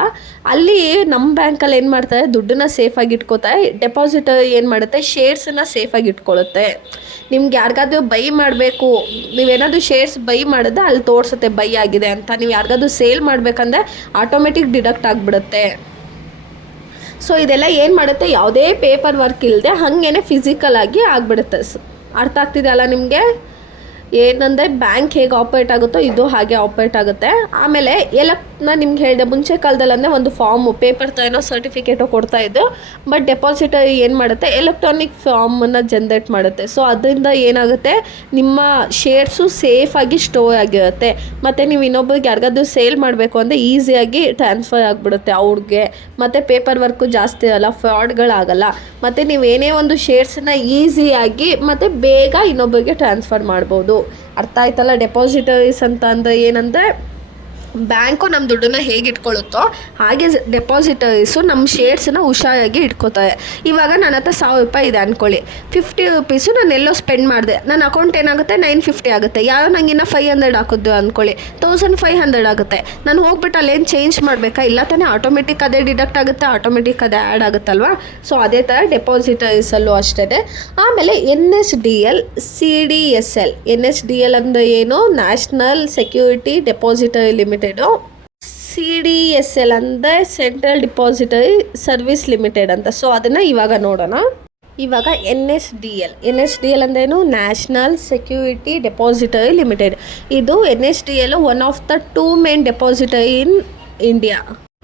ಅಲ್ಲಿ ನಮ್ಮ ಬ್ಯಾಂಕಲ್ಲಿ ಏನು ಮಾಡ್ತಾರೆ, ದುಡ್ಡನ್ನ ಸೇಫಾಗಿ ಇಟ್ಕೋತಾರೆ. ಡೆಪಾಸಿಟರಿ ಏನು ಮಾಡುತ್ತೆ, ಶೇರ್ಸನ್ನು ಸೇಫಾಗಿ ಇಟ್ಕೊಳ್ಳುತ್ತೆ. ನಿಮ್ಗೆ ಯಾರಿಗಾದ್ರೂ ಬೈ ಮಾಡಬೇಕು, ನೀವೇನಾದರೂ ಶೇರ್ಸ್ ಬೈ ಮಾಡಿದ್ರೆ ಅಲ್ಲಿ ತೋರಿಸುತ್ತೆ ಬೈ ಆಗಿದೆ ಅಂತ. ನೀವು ಯಾರಿಗಾದ್ರೂ ಸೇಲ್ ಮಾಡಬೇಕಂದ್ರೆ ಆಟೋಮೆಟಿಕ್ ಡಿಡಕ್ಟ್ ಆಗಿಬಿಡುತ್ತೆ. ಸೊ ಇದೆಲ್ಲ ಏನು ಮಾಡುತ್ತೆ, ಯಾವುದೇ ಪೇಪರ್ ವರ್ಕ್ ಇಲ್ಲದೆ ಹಾಗೇ ಫಿಸಿಕಲಾಗಿ ಆಗಿಬಿಡುತ್ತೆ. ಅರ್ಥ ಆಗ್ತಿದೆ ಅಲ್ಲ ನಿಮಗೆ? ಏನಂದರೆ ಬ್ಯಾಂಕ್ ಹೇಗೆ ಆಪ್ರೇಟ್ ಆಗುತ್ತೋ ಇದು ಹಾಗೆ ಆಪ್ರೇಟ್ ಆಗುತ್ತೆ. ಆಮೇಲೆ ನಾನು ನಿಮ್ಗೆ ಹೇಳಿದೆ ಮುಂಚೆ ಕಾಲದಲ್ಲಿ ಅಂದರೆ ಒಂದು ಫಾರ್ಮು ಪೇಪರ್ ಏನೋ ಸರ್ಟಿಫಿಕೇಟೋ ಕೊಡ್ತಾಯಿದ್ದು. ಬಟ್ ಡೆಪಾಸಿಟರಿ ಏನು ಮಾಡುತ್ತೆ, ಎಲೆಕ್ಟ್ರಾನಿಕ್ ಫಾರ್ಮನ್ನು ಜನ್ರೇಟ್ ಮಾಡುತ್ತೆ. ಸೊ ಅದರಿಂದ ಏನಾಗುತ್ತೆ, ನಿಮ್ಮ ಶೇರ್ಸು ಸೇಫಾಗಿ ಸ್ಟೋರ್ ಆಗಿರುತ್ತೆ. ಮತ್ತು ನೀವು ಇನ್ನೊಬ್ರಿಗೆ ಯಾರಿಗಾದ್ರೂ ಸೇಲ್ ಮಾಡಬೇಕು ಅಂದರೆ ಈಸಿಯಾಗಿ ಟ್ರಾನ್ಸ್ಫರ್ ಆಗಿಬಿಡುತ್ತೆ ಅವ್ರಿಗೆ. ಮತ್ತು ಪೇಪರ್ ವರ್ಕು ಜಾಸ್ತಿ ಇರಲ್ಲ, ಫ್ರಾಡ್ಗಳಾಗಲ್ಲ. ಮತ್ತು ನೀವೇನೇ ಒಂದು ಶೇರ್ಸನ್ನು ಈಸಿಯಾಗಿ ಮತ್ತು ಬೇಗ ಇನ್ನೊಬ್ಬರಿಗೆ ಟ್ರಾನ್ಸ್ಫರ್ ಮಾಡ್ಬೋದು. ಅರ್ಥ ಆಯ್ತಲ್ಲ? ಡೆಪಾಸಿಟರೀಸ್ ಅಂತ ಅಂದರೆ ಏನಂದರೆ ಬ್ಯಾಂಕು ನಮ್ಮ ದುಡ್ಡನ್ನು ಹೇಗೆ ಇಟ್ಕೊಳ್ಳುತ್ತೋ ಹಾಗೆ ಡೆಪಾಸಿಟರೀಸು ನಮ್ಮ ಶೇರ್ಸನ್ನು ಹುಷಾರಾಗಿ ಇಟ್ಕೋತಾರೆ. ಇವಾಗ ನನ್ನ ಹತ್ರ 1000 ರೂಪಾಯಿ ಇದೆ ಅಂದ್ಕೊಳ್ಳಿ, 50 ರೂಪೀಸು ನಾನು ಎಲ್ಲೋ ಸ್ಪೆಂಡ್ ಮಾಡಿದೆ, ನನ್ನ ಅಕೌಂಟ್ ಏನಾಗುತ್ತೆ 950 ಆಗುತ್ತೆ. ಯಾರೋ ನಂಗೆ ಇನ್ನೂ 500 ಹಾಕಿದ್ದು ಅಂದ್ಕೊಳ್ಳಿ, 1500 ಆಗುತ್ತೆ. ನಾನು ಹೋಗ್ಬಿಟ್ಟು ಅಲ್ಲೇನು ಚೇಂಜ್ ಮಾಡಬೇಕಾ? ಇಲ್ಲ ತಾನೇ, ಆಟೋಮೆಟಿಕ್ ಅದೇ ಡಿಡಕ್ಟ್ ಆಗುತ್ತೆ, ಆಟೋಮೆಟಿಕ್ ಅದೇ ಆ್ಯಡ್ ಆಗುತ್ತಲ್ವ. ಸೊ ಅದೇ ಥರ ಡೆಪಾಸಿಟರೀಸಲ್ಲೂ ಅಷ್ಟೇ. ಆಮೇಲೆ NSDL, CDSL. NSDL ಅಂದರೆ ಏನು, national security depository limited. CDSL ಅಂದರೆ ಸೆಂಟ್ರಲ್ ಡಿಪಾಸಿಟರಿ ಸರ್ವಿಸ್ ಲಿಮಿಟೆಡ್ ಅಂತ. ಸೊ ಅದನ್ನು ಇವಾಗ ನೋಡೋಣ. ಇವಾಗ NSDL ಅಂದ್ರೇನು, ನ್ಯಾಷನಲ್ ಸೆಕ್ಯೂರಿಟಿ ಡೆಪಾಸಿಟರಿ ಲಿಮಿಟೆಡ್. ಇದು NSDL one of the 2 main depository in India.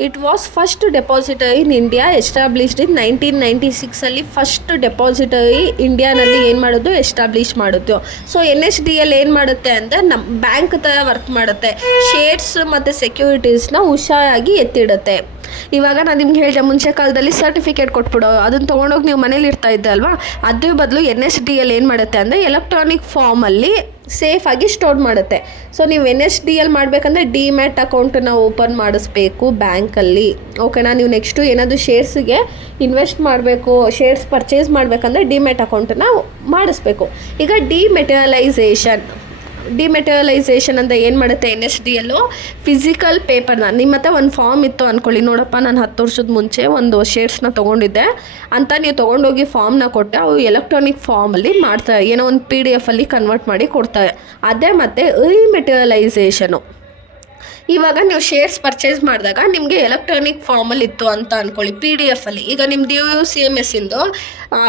It was first depository in India established in 1996 first depository ಇಂಡಿಯಾನಲ್ಲಿ ಏನು ಮಾಡೋದು ಎಸ್ಟಾಬ್ಲಿಷ್ ಮಾಡೋದು. ಸೊ NSDL ಏನು ಮಾಡುತ್ತೆ ಅಂದರೆ ನಮ್ಮ ಬ್ಯಾಂಕ್ ಥರ ವರ್ಕ್ ಮಾಡುತ್ತೆ. ಶೇರ್ಸ್ ಮತ್ತು ಸೆಕ್ಯೂರಿಟೀಸ್ನ ಹುಷಾರಾಗಿ ಎತ್ತಿಡುತ್ತೆ. ಇವಾಗ ನಾನು ನಿಮ್ಗೆ ಹೇಳಿದೆ ಮುಂಚೆ ಕಾಲದಲ್ಲಿ ಸರ್ಟಿಫಿಕೇಟ್ ಕೊಟ್ಬಿಡೋ ಅದನ್ನು ತೊಗೊಂಡೋಗಿ ನೀವು ಮನೇಲಿ ಇರ್ತಾ ಇದ್ದೆ ಅಲ್ವಾ, ಅದ್ರ ಬದಲು NSDL ಏನು ಮಾಡುತ್ತೆ ಅಂದರೆ ಎಲೆಕ್ಟ್ರಾನಿಕ್ ಫಾರ್ಮಲ್ಲಿ ಸೇಫಾಗಿ ಸ್ಟೋರ್ ಮಾಡುತ್ತೆ. ಸೊ ನೀವು NSDL ಮಾಡಬೇಕಂದ್ರೆ ಡಿಮ್ಯಾಟ್ ಅಕೌಂಟನ್ನು ಓಪನ್ ಮಾಡಿಸ್ಬೇಕು ಬ್ಯಾಂಕಲ್ಲಿ. ಓಕೆನಾ. ನೀವು ನೆಕ್ಸ್ಟು ಏನಾದರೂ ಶೇರ್ಸಿಗೆ ಇನ್ವೆಸ್ಟ್ ಮಾಡಬೇಕು, ಶೇರ್ಸ್ ಪರ್ಚೇಸ್ ಮಾಡಬೇಕಂದ್ರೆ ಡಿಮ್ಯಾಟ್ ಅಕೌಂಟನ್ನು ಮಾಡಿಸ್ಬೇಕು. ಈಗ ಡಿಮೆಟೀರಿಯಲೈಸೇಷನ್ ಅಂತ ಏನು ಮಾಡುತ್ತೆ NSDL ಫಿಸಿಕಲ್ ಪೇಪರ್ನ ನಿಮ್ಮ ಹತ್ರ ಒಂದು ಫಾರ್ಮ್ ಇತ್ತು ಅಂದ್ಕೊಳ್ಳಿ. ನೋಡಪ್ಪ ನಾನು 10 ವರ್ಷದ ಮುಂಚೆ ಒಂದು ಶೇರ್ಸ್ನ ತೊಗೊಂಡಿದ್ದೆ ಅಂತ ನೀವು ತೊಗೊಂಡೋಗಿ ಫಾರ್ಮ್ನ ಕೊಟ್ಟರೆ ಅವು ಎಲೆಕ್ಟ್ರಾನಿಕ್ ಫಾರ್ಮಲ್ಲಿ ಮಾಡ್ತಾರೆ, ಏನೋ ಒಂದು PDF ಅಲ್ಲಿ ಕನ್ವರ್ಟ್ ಮಾಡಿ ಕೊಡ್ತಾರೆ. ಅದೇ ಮತ್ತು ರಿಮೆಟೀರಿಯಲೈಸೇಷನು. ಇವಾಗ ನೀವು ಶೇರ್ಸ್ ಪರ್ಚೇಸ್ ಮಾಡಿದಾಗ ನಿಮಗೆ ಎಲೆಕ್ಟ್ರಾನಿಕ್ ಫಾರ್ಮಲ್ಲಿ ಇತ್ತು ಅಂತ ಅಂದ್ಕೊಳ್ಳಿ, PDF ಅಲ್ಲಿ. ಈಗ ನಿಮ್ಮದು UCMS ಇಂದು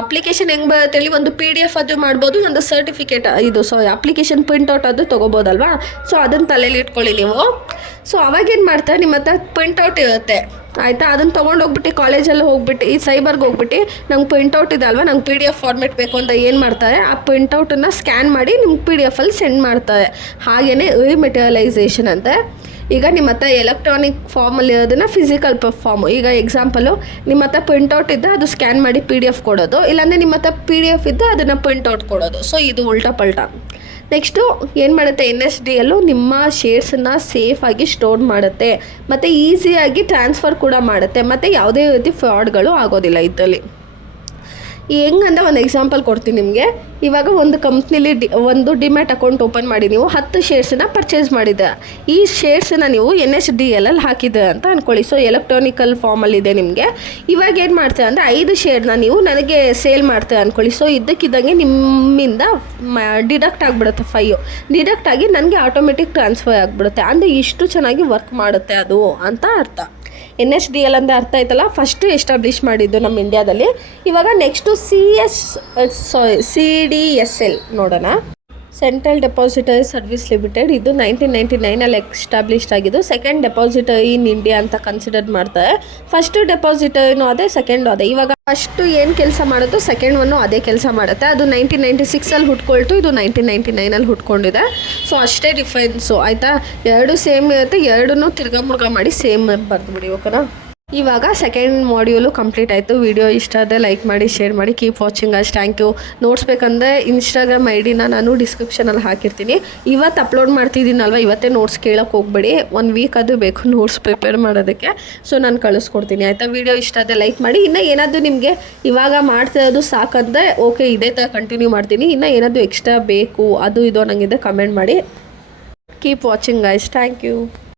ಅಪ್ಲಿಕೇಶನ್ ಹೆಂಗೆ ಬರುತ್ತೆ ಹೇಳಿ, ಒಂದು PDF ಅದು ಮಾಡ್ಬೋದು, ಒಂದು ಸರ್ಟಿಫಿಕೇಟ್ ಅಪ್ಲಿಕೇಶನ್ ಪ್ರಿಂಟ್ಔಟ್ ಅದು ತೊಗೋಬೋದಲ್ವಾ. ಸೊ ಅದನ್ನು ತಲೆಯಲ್ಲಿ ಇಟ್ಕೊಳ್ಳಿ ನೀವು. ಸೊ ಅವಾಗೇನು ಮಾಡ್ತಾರೆ, ನಿಮ್ಮ ಹತ್ರ ಪ್ರಿಂಟ್ಔಟ್ ಇರುತ್ತೆ ಆಯಿತಾ, ಅದನ್ನು ತೊಗೊಂಡೋಗ್ಬಿಟ್ಟು ಕಾಲೇಜಲ್ಲಿ ಹೋಗ್ಬಿಟ್ಟು ಈ ಸೈಬರ್ಗೆ ಹೋಗ್ಬಿಟ್ಟು ನಂಗೆ ಪ್ರಿಂಟ್ಔಟ್ ಇದೆ ಅಲ್ವಾ, ನಂಗೆ PDF ಫಾರ್ಮೆಟ್ ಬೇಕು ಅಂತ ಏನು ಮಾಡ್ತಾರೆ, ಆ ಪ್ರಿಂಟ್ಔಟನ್ನು ಸ್ಕ್ಯಾನ್ ಮಾಡಿ ನಿಮ್ಗೆ PDF ಅಲ್ಲಿ ಸೆಂಡ್ ಮಾಡ್ತಾರೆ. ಹಾಗೆಯೇ ರಿಮೆಟೀರಿಯಲೈಸೇಷನ್ ಅಂತ. ಈಗ ನಿಮ್ಮ ಹತ್ರ ಎಲೆಕ್ಟ್ರಾನಿಕ್ ಫಾರ್ಮಲ್ಲಿ ಇರೋದನ್ನ ಫಿಸಿಕಲ್ ಫಾರ್ಮು. ಈಗ ಎಕ್ಸಾಂಪಲು ನಿಮ್ಮ ಹತ್ರ ಪ್ರಿಂಟ್ಔಟ್ ಇದ್ದರೆ ಅದು ಸ್ಕ್ಯಾನ್ ಮಾಡಿ PDF ಕೊಡೋದು, ಇಲ್ಲಾಂದರೆ ನಿಮ್ಮ ಹತ್ರ PDF ಇದ್ದರೆ ಅದನ್ನು ಪ್ರಿಂಟ್ಔಟ್ ಕೊಡೋದು. ಸೊ ಇದು ಉಲ್ಟಾ ಪಲ್ಟಾ. ನೆಕ್ಸ್ಟು ಏನು ಮಾಡುತ್ತೆ NSDL ನಿಮ್ಮ ಶೇರ್ಸನ್ನು ಸೇಫಾಗಿ ಸ್ಟೋರ್ ಮಾಡುತ್ತೆ ಮತ್ತು ಈಸಿಯಾಗಿ ಟ್ರಾನ್ಸ್ಫರ್ ಕೂಡ ಮಾಡುತ್ತೆ ಮತ್ತು ಯಾವುದೇ ರೀತಿ ಫ್ರಾಡ್ಗಳು ಆಗೋದಿಲ್ಲ ಇದರಲ್ಲಿ. ಹೆಂಗಂದ್ರೆ ಒಂದು ಎಕ್ಸಾಂಪಲ್ ಕೊಡ್ತೀನಿ ನಿಮಗೆ. ಇವಾಗ ಒಂದು ಕಂಪ್ನಿಲಿ ಒಂದು ಡಿಮ್ಯಾಟ್ ಅಕೌಂಟ್ ಓಪನ್ ಮಾಡಿ ನೀವು 10 ಶೇರ್ಸನ್ನು ಪರ್ಚೇಸ್ ಮಾಡಿದ್ದೆ. ಈ ಶೇರ್ಸನ್ನು ನೀವು NSDL ಅಲ್ಲಿ ಹಾಕಿದೆ ಅಂತ ಅಂದ್ಕೊಳ್ಳಿ. ಸೊ ಎಲೆಕ್ಟ್ರಾನಿಕಲ್ ಫಾರ್ಮಲ್ಲಿದೆ ನಿಮಗೆ. ಇವಾಗ ಏನು ಮಾಡ್ತೀರಾ ಅಂದರೆ 5 ಶೇರ್ನ ನೀವು ನನಗೆ ಸೇಲ್ ಮಾಡ್ತೀರಾ ಅಂದ್ಕೊಳ್ಳಿ. ಸೊ ಇದ್ದಕ್ಕಿದ್ದಂಗೆ ನಿಮ್ಮಿಂದ ಡಿಡಕ್ಟ್ ಆಗಿಬಿಡುತ್ತೆ 5 ಡಿಡಕ್ಟ್ ಆಗಿ ನನಗೆ ಆಟೋಮೆಟಿಕ್ ಟ್ರಾನ್ಸ್ಫರ್ ಆಗಿಬಿಡುತ್ತೆ. ಅಂದರೆ ಇಷ್ಟು ಚೆನ್ನಾಗಿ ವರ್ಕ್ ಮಾಡುತ್ತೆ ಅದು ಅಂತ ಅರ್ಥ. NSDL ಅಂದರೆ ಅರ್ಥ ಆಯ್ತಲ್ಲ, ಫಸ್ಟು ಎಸ್ಟಾಬ್ಲಿಷ್ ಮಾಡಿದ್ದು ನಮ್ಮ ಇಂಡಿಯಾದಲ್ಲಿ. ಇವಾಗ ನೆಕ್ಸ್ಟು CDSL ನೋಡೋಣ. Central depository service limited. ಇದು 1999 ಎಸ್ಟಾಬ್ಲಿಷ್ಡ್ ಆಗಿದ್ದು ಸೆಕೆಂಡ್ ಡೆಪಾಸಿಟರಿ ಇನ್ ಇಂಡಿಯಾ ಅಂತ ಕನ್ಸಿಡರ್ ಮಾಡ್ತಾರೆ. ಫಸ್ಟ್ ಡೆಪಾಸಿಟರಿನೂ ಅದೇ, ಸೆಕೆಂಡು ಅದೇ. ಇವಾಗ ಫಸ್ಟು ಏನು ಕೆಲಸ ಮಾಡೋದು ಸೆಕೆಂಡ್ ಒನ್ನು ಅದೇ ಕೆಲಸ ಮಾಡುತ್ತೆ. ಅದು 1996 ಹುಟ್ಕೊಳ್ತು, ಇದು 1999 ಹುಟ್ಕೊಂಡಿದೆ. ಸೊ ಅಷ್ಟೇ ಡಿಫ್ರೆನ್ಸು ಆಯಿತಾ. ಎರಡು ಸೇಮ್ ಇರುತ್ತೆ, ಎರಡನ್ನೂ ತಿರ್ಗಾ ಮುರ್ಗಾ ಮಾಡಿ ಸೇಮ್ ಬರೆದ್ಬಿಡಿ. ಓಕೆನಾ. ಇವಾಗ ಸೆಕೆಂಡ್ ಮಾಡ್ಯೂಲು ಕಂಪ್ಲೀಟ್ ಆಯಿತು. ವಿಡಿಯೋ ಇಷ್ಟ ಆದರೆ ಲೈಕ್ ಮಾಡಿ, ಶೇರ್ ಮಾಡಿ. Keep watching us. Thank you. Notes ಬೇಕಂದರೆ ಇನ್ಸ್ಟಾಗ್ರಾಮ್ ID-ನ ನಾನು ಡಿಸ್ಕ್ರಿಪ್ಷನಲ್ಲಿ ಹಾಕಿರ್ತೀನಿ. ಇವತ್ತು ಅಪ್ಲೋಡ್ ಮಾಡ್ತಿದ್ದೀನಲ್ವ, ಇವತ್ತೇ ನೋಟ್ಸ್ ಕೇಳೋಕ್ಕೆ ಹೋಗ್ಬೇಡಿ. 1 ವೀಕ್ ಅದು ಬೇಕು ನೋಟ್ಸ್ ಪ್ರಿಪೇರ್ ಮಾಡೋದಕ್ಕೆ. ಸೊ ನಾನು ಕಳಿಸ್ಕೊಡ್ತೀನಿ ಆಯಿತಾ. ವಿಡಿಯೋ ಇಷ್ಟ ಆದರೆ ಲೈಕ್ ಮಾಡಿ. ಇನ್ನೂ ಏನಾದರೂ ನಿಮಗೆ ಇವಾಗ ಮಾಡ್ತಿರೋದು ಸಾಕಂದರೆ ಓಕೆ ಇದೇ ಥರ ಕಂಟಿನ್ಯೂ ಮಾಡ್ತೀನಿ. ಇನ್ನೂ ಏನಾದರೂ ಎಕ್ಸ್ಟ್ರಾ ಬೇಕು ಅದು ಇದು ಅನ್ನಂಗಿದೆ ಕಮೆಂಟ್ ಮಾಡಿ. Keep watching guys. Thank you.